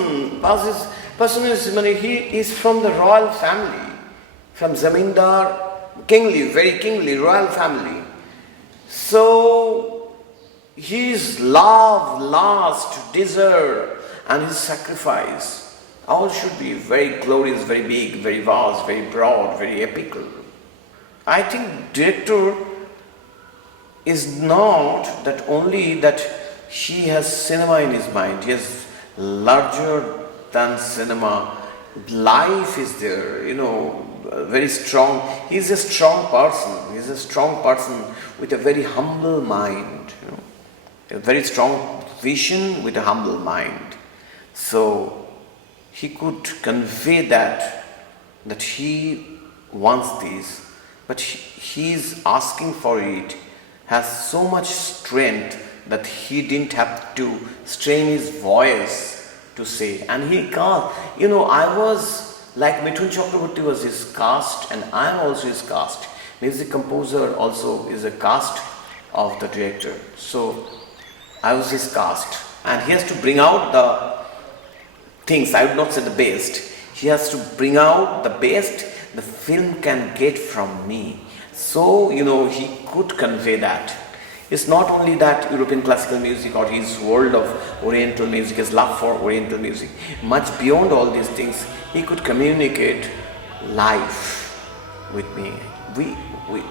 is he is from the royal family, from zamindar, kingly, very kingly royal family. So his love, lust, desire, and his sacrifice all should be very glorious, very big, very vast, very broad, very epical. I think director is not that only that he has cinema in his mind. He has larger than cinema. Life is there, you know, very strong. He's a strong person. He's a strong person with a very humble mind, you know, a very strong vision with a humble mind. So he could convey that he wants this, but he is asking for it, has so much strength that he didn't have to strain his voice to say. And he can't, you know, I was like Mithun Chakaraborty was his caste, and I am also his caste. Music composer also is a caste of the director. So I was his caste, and he has to bring out the things, I would not say the best, he has to bring out the best the film can get from me. So, you know, he could convey that. It's not only that European classical music or his world of Oriental music, his love for Oriental music. Much beyond all these things, he could communicate life with me.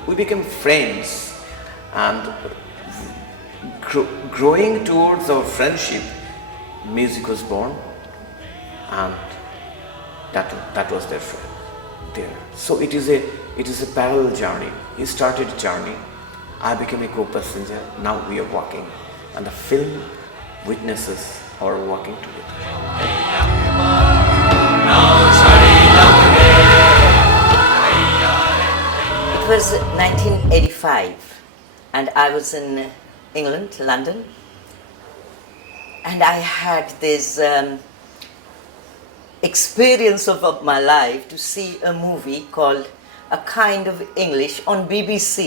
We became friends, and growing towards our friendship, music was born, and that was there. So it is a parallel journey. He started a journey. I became a co-passenger. Now we are walking, and the film witnesses our walking together. It was 1985, and I was in England, London, and I had this experience of my life to see a movie called A Kind of English on BBC.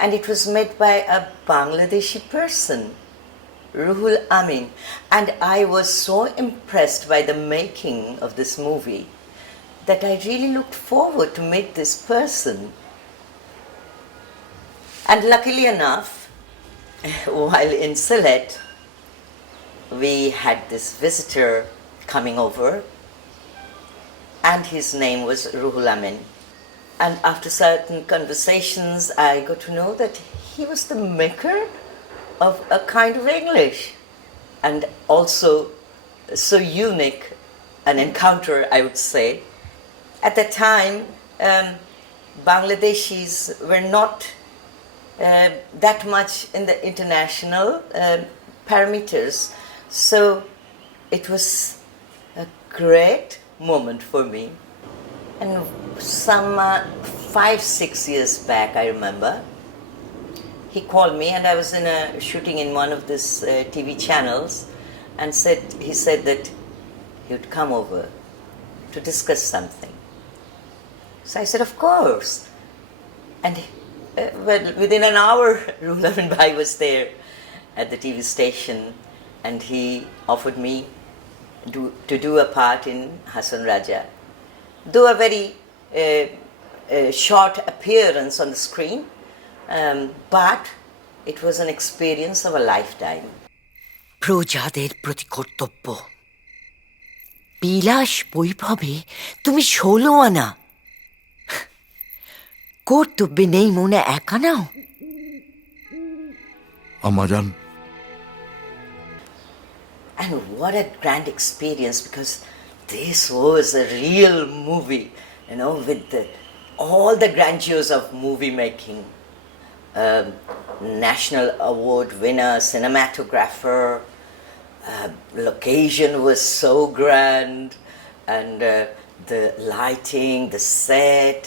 And it was made by a Bangladeshi person, RUHUL AMIN. And I was so impressed by the making of this movie that I really looked forward to meet this person. And luckily enough, while in Sylhet, we had this visitor coming over, and his name was RUHUL AMIN. And after certain conversations, I got to know that he was the maker of A Kind of English, and also so unique an encounter, I would say. At the time, Bangladeshis were not that much in the international parameters, so it was a great moment for me. And some 5-6 years back, I remember, he called me, and I was in a shooting in one of these TV channels, and he said that he would come over to discuss something. So I said, of course. And well, within an hour, RUHUL AMIN Bhai was there at the TV station, and he offered me to do a part in Hason Raja. Though a very short appearance on the screen, but it was an experience of a lifetime. প্রজাদের প্রতি কর্তব্য। বিলাস বৈভবে তুমি 16 আনা, কর্তব্যে নেই মনে একা নাও। আম্মাজান, And what a grand experience, because this was a real movie, with all the grandeurs of movie making. National award winner, cinematographer, location was so grand, and the lighting, the set,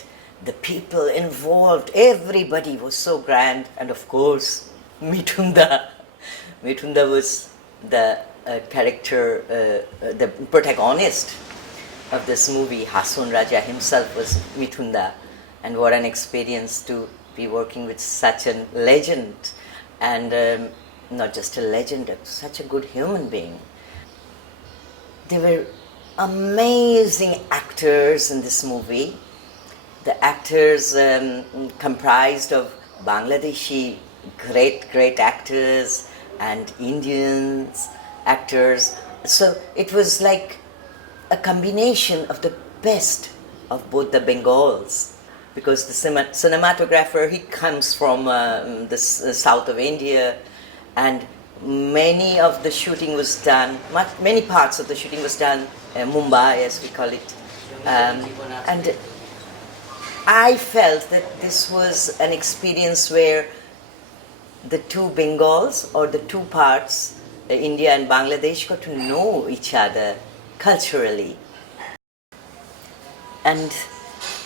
the people involved, everybody was so grand, and of course, Mithunda. Mithunda was the character, the protagonist of this movie. Hason Raja himself was Mithunda, and what an experience to be working with such a legend, and not just a legend, such a good human being. They were amazing actors in this movie. The actors comprised of Bangladeshi great actors and Indians actors. So it was like a combination of the best of both the Bengals, because the cinematographer, he comes from the south of India, and many of the shooting was done, many parts of the shooting was done Mumbai, as we call it, and I felt that this was an experience where the two Bengals, or the two parts, India and Bangladesh, got to know each other culturally. And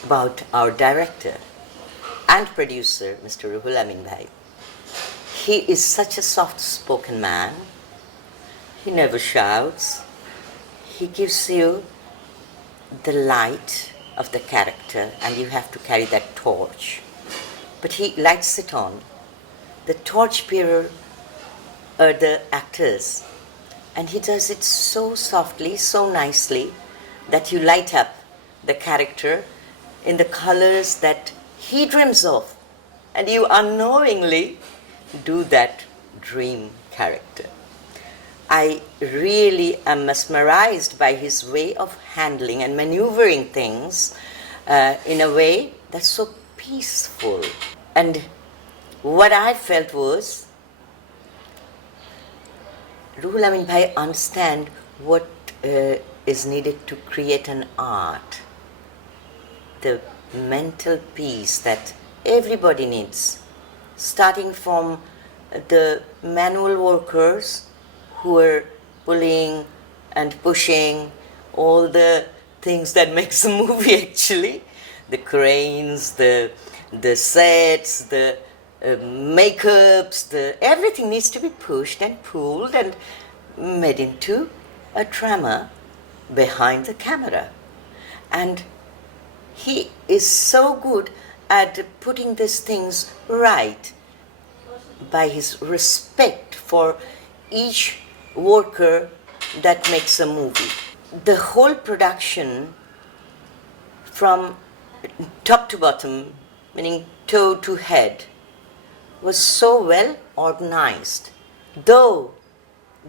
about our director and producer, Mr. RUHUL AMIN bhai. He is such a soft-spoken man. He never shouts. He gives you the light of the character, and you have to carry that torch. But he lights it on. The torchbearer are the actors, and he does it so softly, so nicely, that you light up the character in the colors that he dreams of, and you unknowingly do that dream character. I really am mesmerized by his way of handling and maneuvering things in a way that's so peaceful. And what I felt was, RUHUL AMIN bhai understand what is needed to create an art. The mental peace that everybody needs, starting from the manual workers who are pulling and pushing all the things that makes a movie actually, the cranes, the sets, the makeups, everything needs to be pushed and pulled and made into a drama behind the camera. And he is so good at putting these things right by his respect for each worker that makes a movie. The whole production, from top to bottom, meaning toe to head, was so well organized, though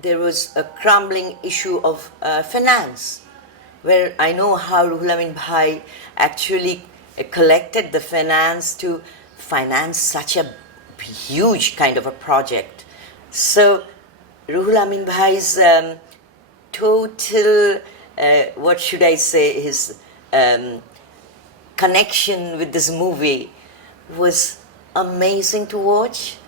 there was a crumbling issue of finance, where I know how RUHUL AMIN bhai actually collected the finance to finance such a huge kind of a project. So RUHUL AMIN bhai's total, what should I say, his connection with this movie was amazing to watch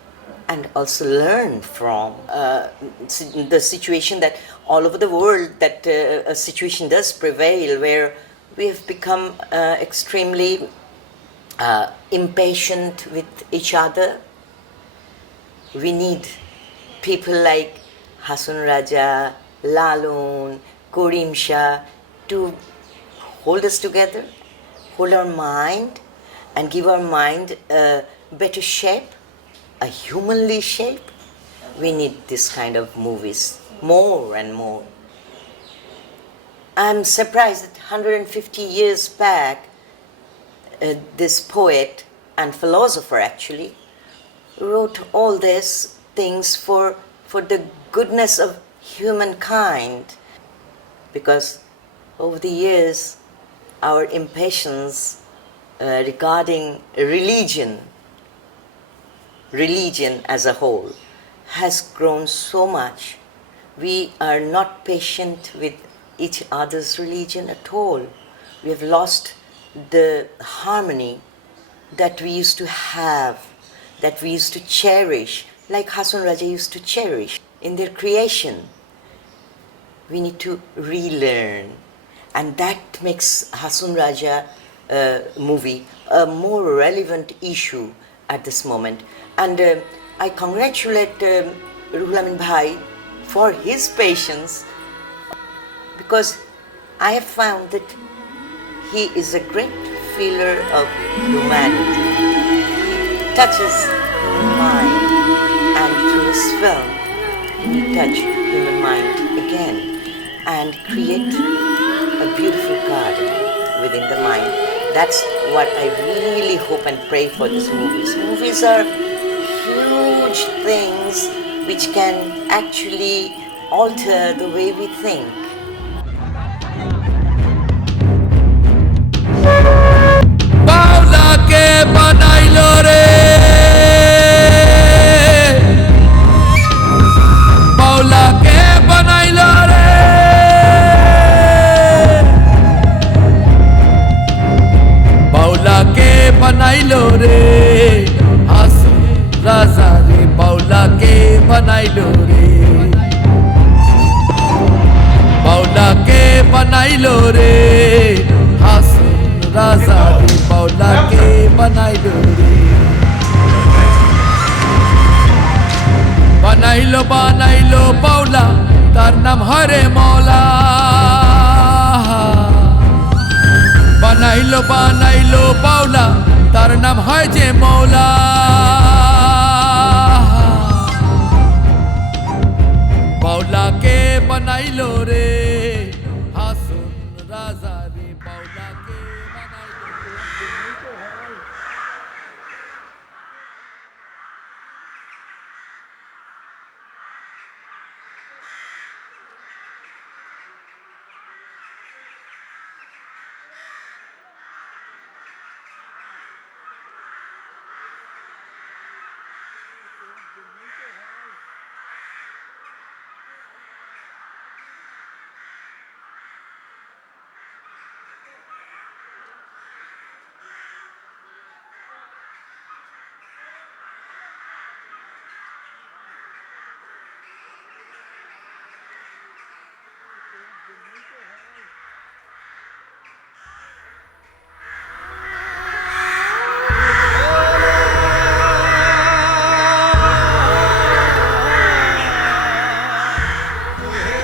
and also learn from. The situation that all over the world, that a situation does prevail where we have become extremely impatient with each other. We need people like Hason Raja, Lalun, Korim Shah to hold us together, hold our mind, and give our mind a better shape, a humanly shape. We need this kind of movies more and more. I'm surprised that 150 years back, this poet and philosopher actually wrote all these things for the goodness of humankind, because over the years our impatience regarding religion as a whole has grown so much. We are not patient with each other's religion at all. We have lost the harmony that we used to have, that we used to cherish, like Hason Raja used to cherish in their creation. We need to relearn, and that makes Hason Raja movie a more relevant issue at this moment. And I congratulate RUHUL AMIN Bhai for his patience, because I have found that he is a great feeler of humanity. He touches human mind, and through his film, he touched human mind again and create a beautiful garden within the mind. That's what I really hope and pray for these movies. Movies are huge things which can actually alter the way we think. बनाइलो रे हासन राजा रे बाउला के बनाइलो रे बाउला के बनाइलो रे हासन राजा रे बाउला के बनाइलो रे बनाइलो बनाइलो बाउला तार नाम हरे मौला बनाइलो बनाइलो बाउला तार नाम है जे मौला बाउला के बनाइलो रे हासन राजा रे बाउला के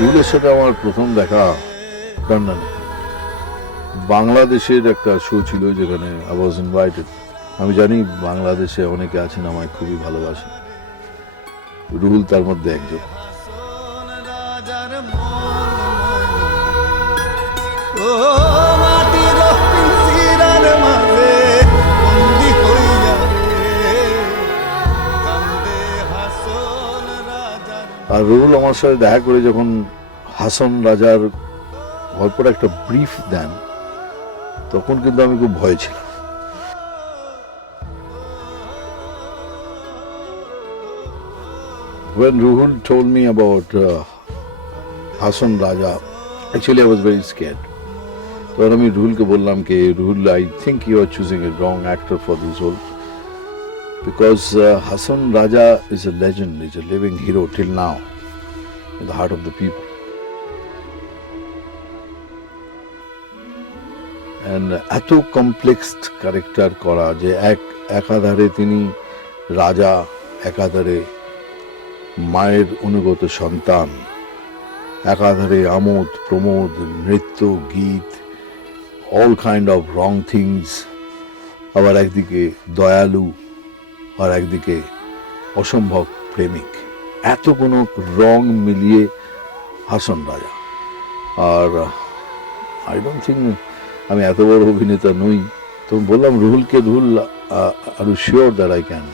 রুহুলের সাথে আমার প্রথম দেখা লন্ডনে বাংলাদেশের একটা শো ছিল যেখানে আই ওয়াজ ইনভাইটেড। আমি জানি বাংলাদেশে অনেকে আছেন আমায় খুবই ভালোবাসেন, রুহুল তার মধ্যে একজন। আর রুহুল আমার সাথে দেখা করে যখন হাসন রাজার গল্পটা একটা ব্রিফ দেন, তখন কিন্তু আমি খুব ভয় ছিলাম। When Ruhul told me about Hason Raja, actually I was very scared. তখন আমি রুহুলকে বললাম কি Ruhul, I think you are choosing a wrong actor for this role. Because Hason Raja is a legend, is a living hero till now in the heart of the people. And এত কমপ্লেক্সড ক্যারেক্টার করা যে একাধারে তিনি রাজা, একাধারে মায়ের অনুগত সন্তান, একাধারে আমোদ প্রমোদ, নৃত্য, গীত, অল কাইন্ড অফ রং থিংস, আবার একদিকে দয়ালু আর একদিকে অসম্ভব প্রেমিক, এত কোনো রং মিলিয়ে হাসন রাজা। আর আই ডোন্ট থিঙ্ক আমি এত বড় অভিনেতা নই, তো বললাম রুহুলকে, Ruhul are you sure that I can?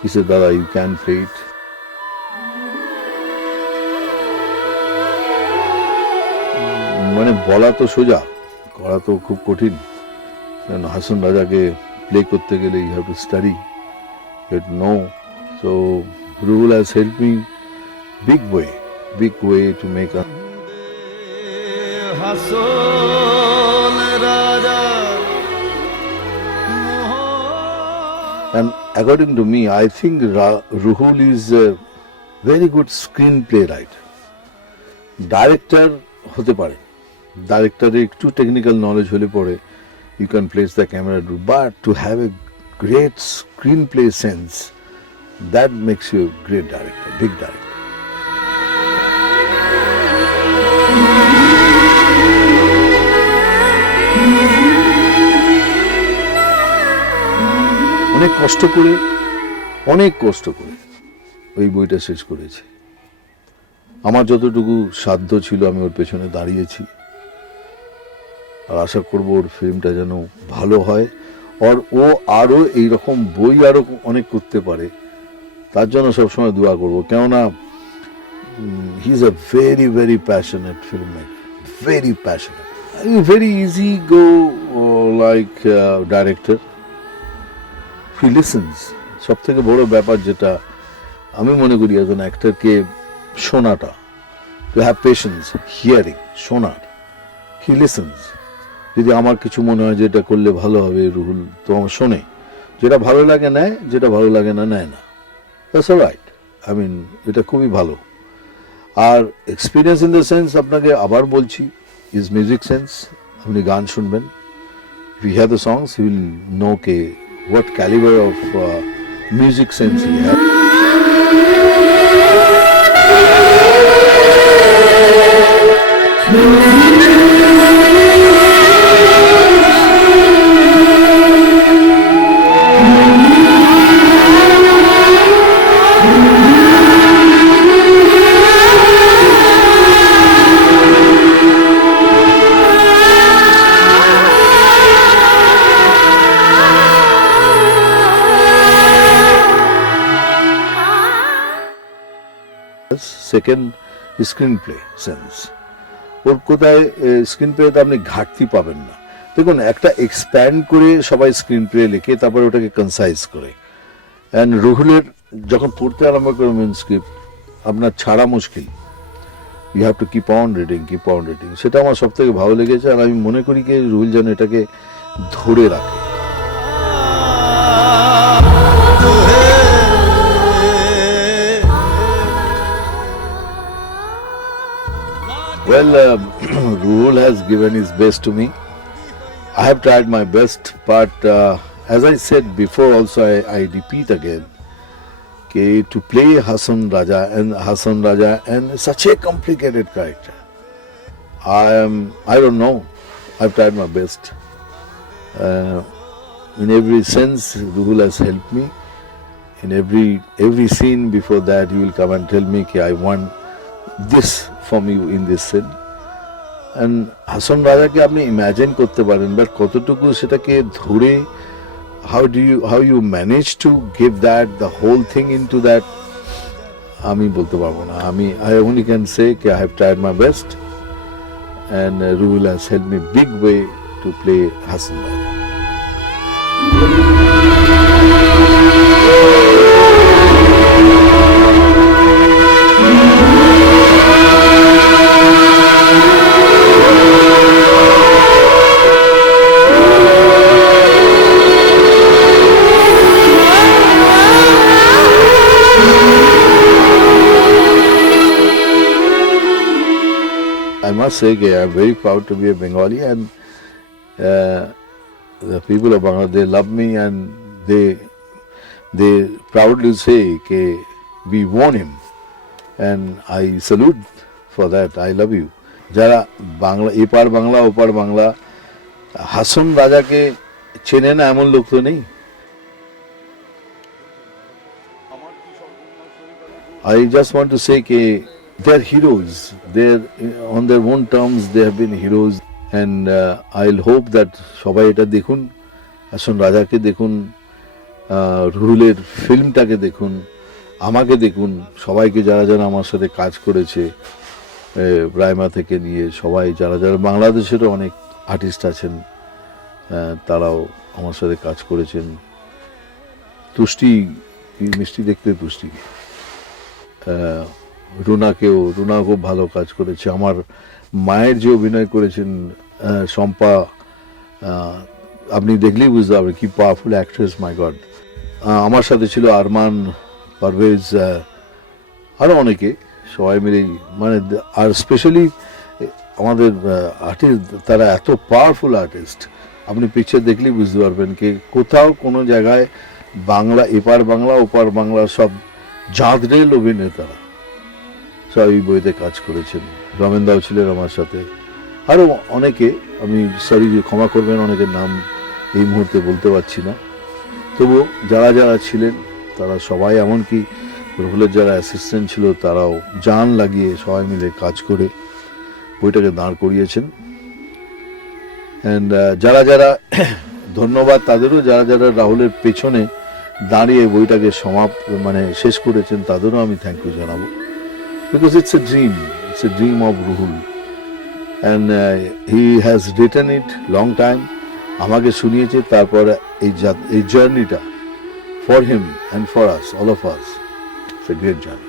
He said দাদা ইউ ক্যান প্লে ইট। মানে বলা তো সোজা, করা তো খুব কঠিন। হাসন রাজাকে প্লে করতে গেলে you have to study, you have to know. So Ruhul has help me big way to make a Hason Raja. And according to me, I think Ruhul is a very good screenplay writer. Director hote pare, director একটু technical knowledge hole pore you can place the camera, but to have a great screenplay sense, that makes you a great director, big director. অনেক কষ্ট করে ওই বইটা শেষ করেছি। আমার যতটুকু সাধ্য ছিল আমি ওর পেছনে দাঁড়িয়েছি, আর আশা করব ওর ফিল্মটা যেন ভালো হয়, আর ও আরো এইরকম বই আরো অনেক করতে পারে, তার জন্য সবসময় দোয়া করবো। কেননা he is a very very passionate film maker, very passionate, very easy go like director. He listens. সব থেকে বড় ব্যাপার যেটা আমি মনে করি একজন অ্যাক্টরকে শোনাটা, টু হ্যাভ পেশেন্স, হিয়ারিং, শোনার। He listens. যদি আমার কিছু মনে হয় যে এটা করলে ভালো হবে, রুহুল তো আমার শোনে, যেটা ভালো লাগে নেয়, যেটা ভালো লাগে না নেয় না। That's alright. আই মিন এটা খুবই ভালো। আর এক্সপিরিয়েন্স ইন দ্য সেন্স, আপনাকে আবার বলছি, ইজ মিউজিক সেন্স। আপনি গান শুনবেন, if you hear the songs, you will know what caliber of music sense he has. Second, screenplay sense. ওর কোথায় স্ক্রিনপ্লেতে আপনি ঘাটতি পাবেন না। দেখুন, একটা এক্সপ্যান্ড করে সবাই স্ক্রিনপ্লে লিখে তারপরে ওটাকে কনসাইজ করে। অ্যান্ড রুহুলের যখন পড়তে আরম্ভ করে মেন স্ক্রিপ্ট, আপনার ছাড়া মুশকিল। You have to keep on reading, keep on reading. সেটা আমার সব থেকে ভালো লেগেছে। আর আমি মনে করি যে রুহুল যেন এটাকে ধরে রাখে। Well, Ruhul has given his best to me. I have tried my best, but as I said before also, I repeat again, to play Hason Raja and such a complicated character, I don't know, I've tried my best. In every sense, Ruhul has helped me. In every scene before that, he will come and tell me, I want this from you in this scene. And Hason রাজাকে আপনি ইমাজিন করতে পারেন, বাট কতটুকু সেটাকে ধরে how you manage to give that the whole thing into that, আমি বলতে পারবো না। I only can say I have tried my best, and Ruhul has helped me big way to play Hason Raja. I must say I am very proud to be a Bengali, and the people of Bangladesh, they love me, and they proudly say we won him, and I salute for that. I love you. যারা বাংলা, এপার বাংলা ওপার বাংলা, হাসন রাজাকে চেনে না এমন লোক তো নেই। I just want to say they're heroes. They're on their own terms. They have been heroes, and I'll hope that সবাই এটা দেখুন হাসন রাজাকে দেখুন, রুহুলের ফিল্মটাকে দেখুন, আমাকে দেখুন, সবাইকে যারা যারা আমার সাথে কাজ করেছে, রায়মা থেকে নিয়ে সবাই যারা যারা, বাংলাদেশেরও অনেক আর্টিস্ট আছেন, তারাও আমার সাথে কাজ করেছেন। তুষ্টি, কি মিষ্টি দেখতে তুষ্টি, রুনা খুব ভালো কাজ করেছে। আমার মায়ের যে অভিনয় করেছেন শম্পা, আপনি দেখলেই বুঝতে পারবেন কি পাওয়ারফুল অ্যাক্ট্রেস, মাই গড। আমার সাথে ছিল আরমান, পারভেজ, আরও অনেকে, সবাই মিলেই, মানে আর স্পেশালি আমাদের আর্টিস্ট, তারা এত পাওয়ারফুল আর্টিস্ট, আপনি পিকচার দেখলেই বুঝতে পারবেন কি কোথাও কোনো জায়গায় বাংলা, এপার বাংলা ওপার বাংলা সব জাঁদরেল অভিনেতারা সব এই বইতে কাজ করেছেন। রমেন দাও ছিলেন আমার সাথে, আরও অনেকে, আমি সরি ক্ষমা করবেন, অনেকের নাম এই মুহূর্তে বলতে পারছি না, তবু যারা যারা ছিলেন তারা সবাই, এমনকি রুহুলের যারা অ্যাসিস্ট্যান্ট ছিল তারাও জান লাগিয়ে সবাই মিলে কাজ করে বইটাকে দাঁড় করিয়েছেন। অ্যান্ড যারা যারা ধন্যবাদ তাদেরও, যারা যারা রাহুলের পেছনে দাঁড়িয়ে বইটাকে মানে শেষ করেছেন, তাদেরও আমি থ্যাংক ইউ জানাবো। Because it's a dream of Ruhul, and he has written it long time, আমাকে শুনিয়েছে, তারপরে এই জার্নিটা for him and for us, all of us, it's a great journey.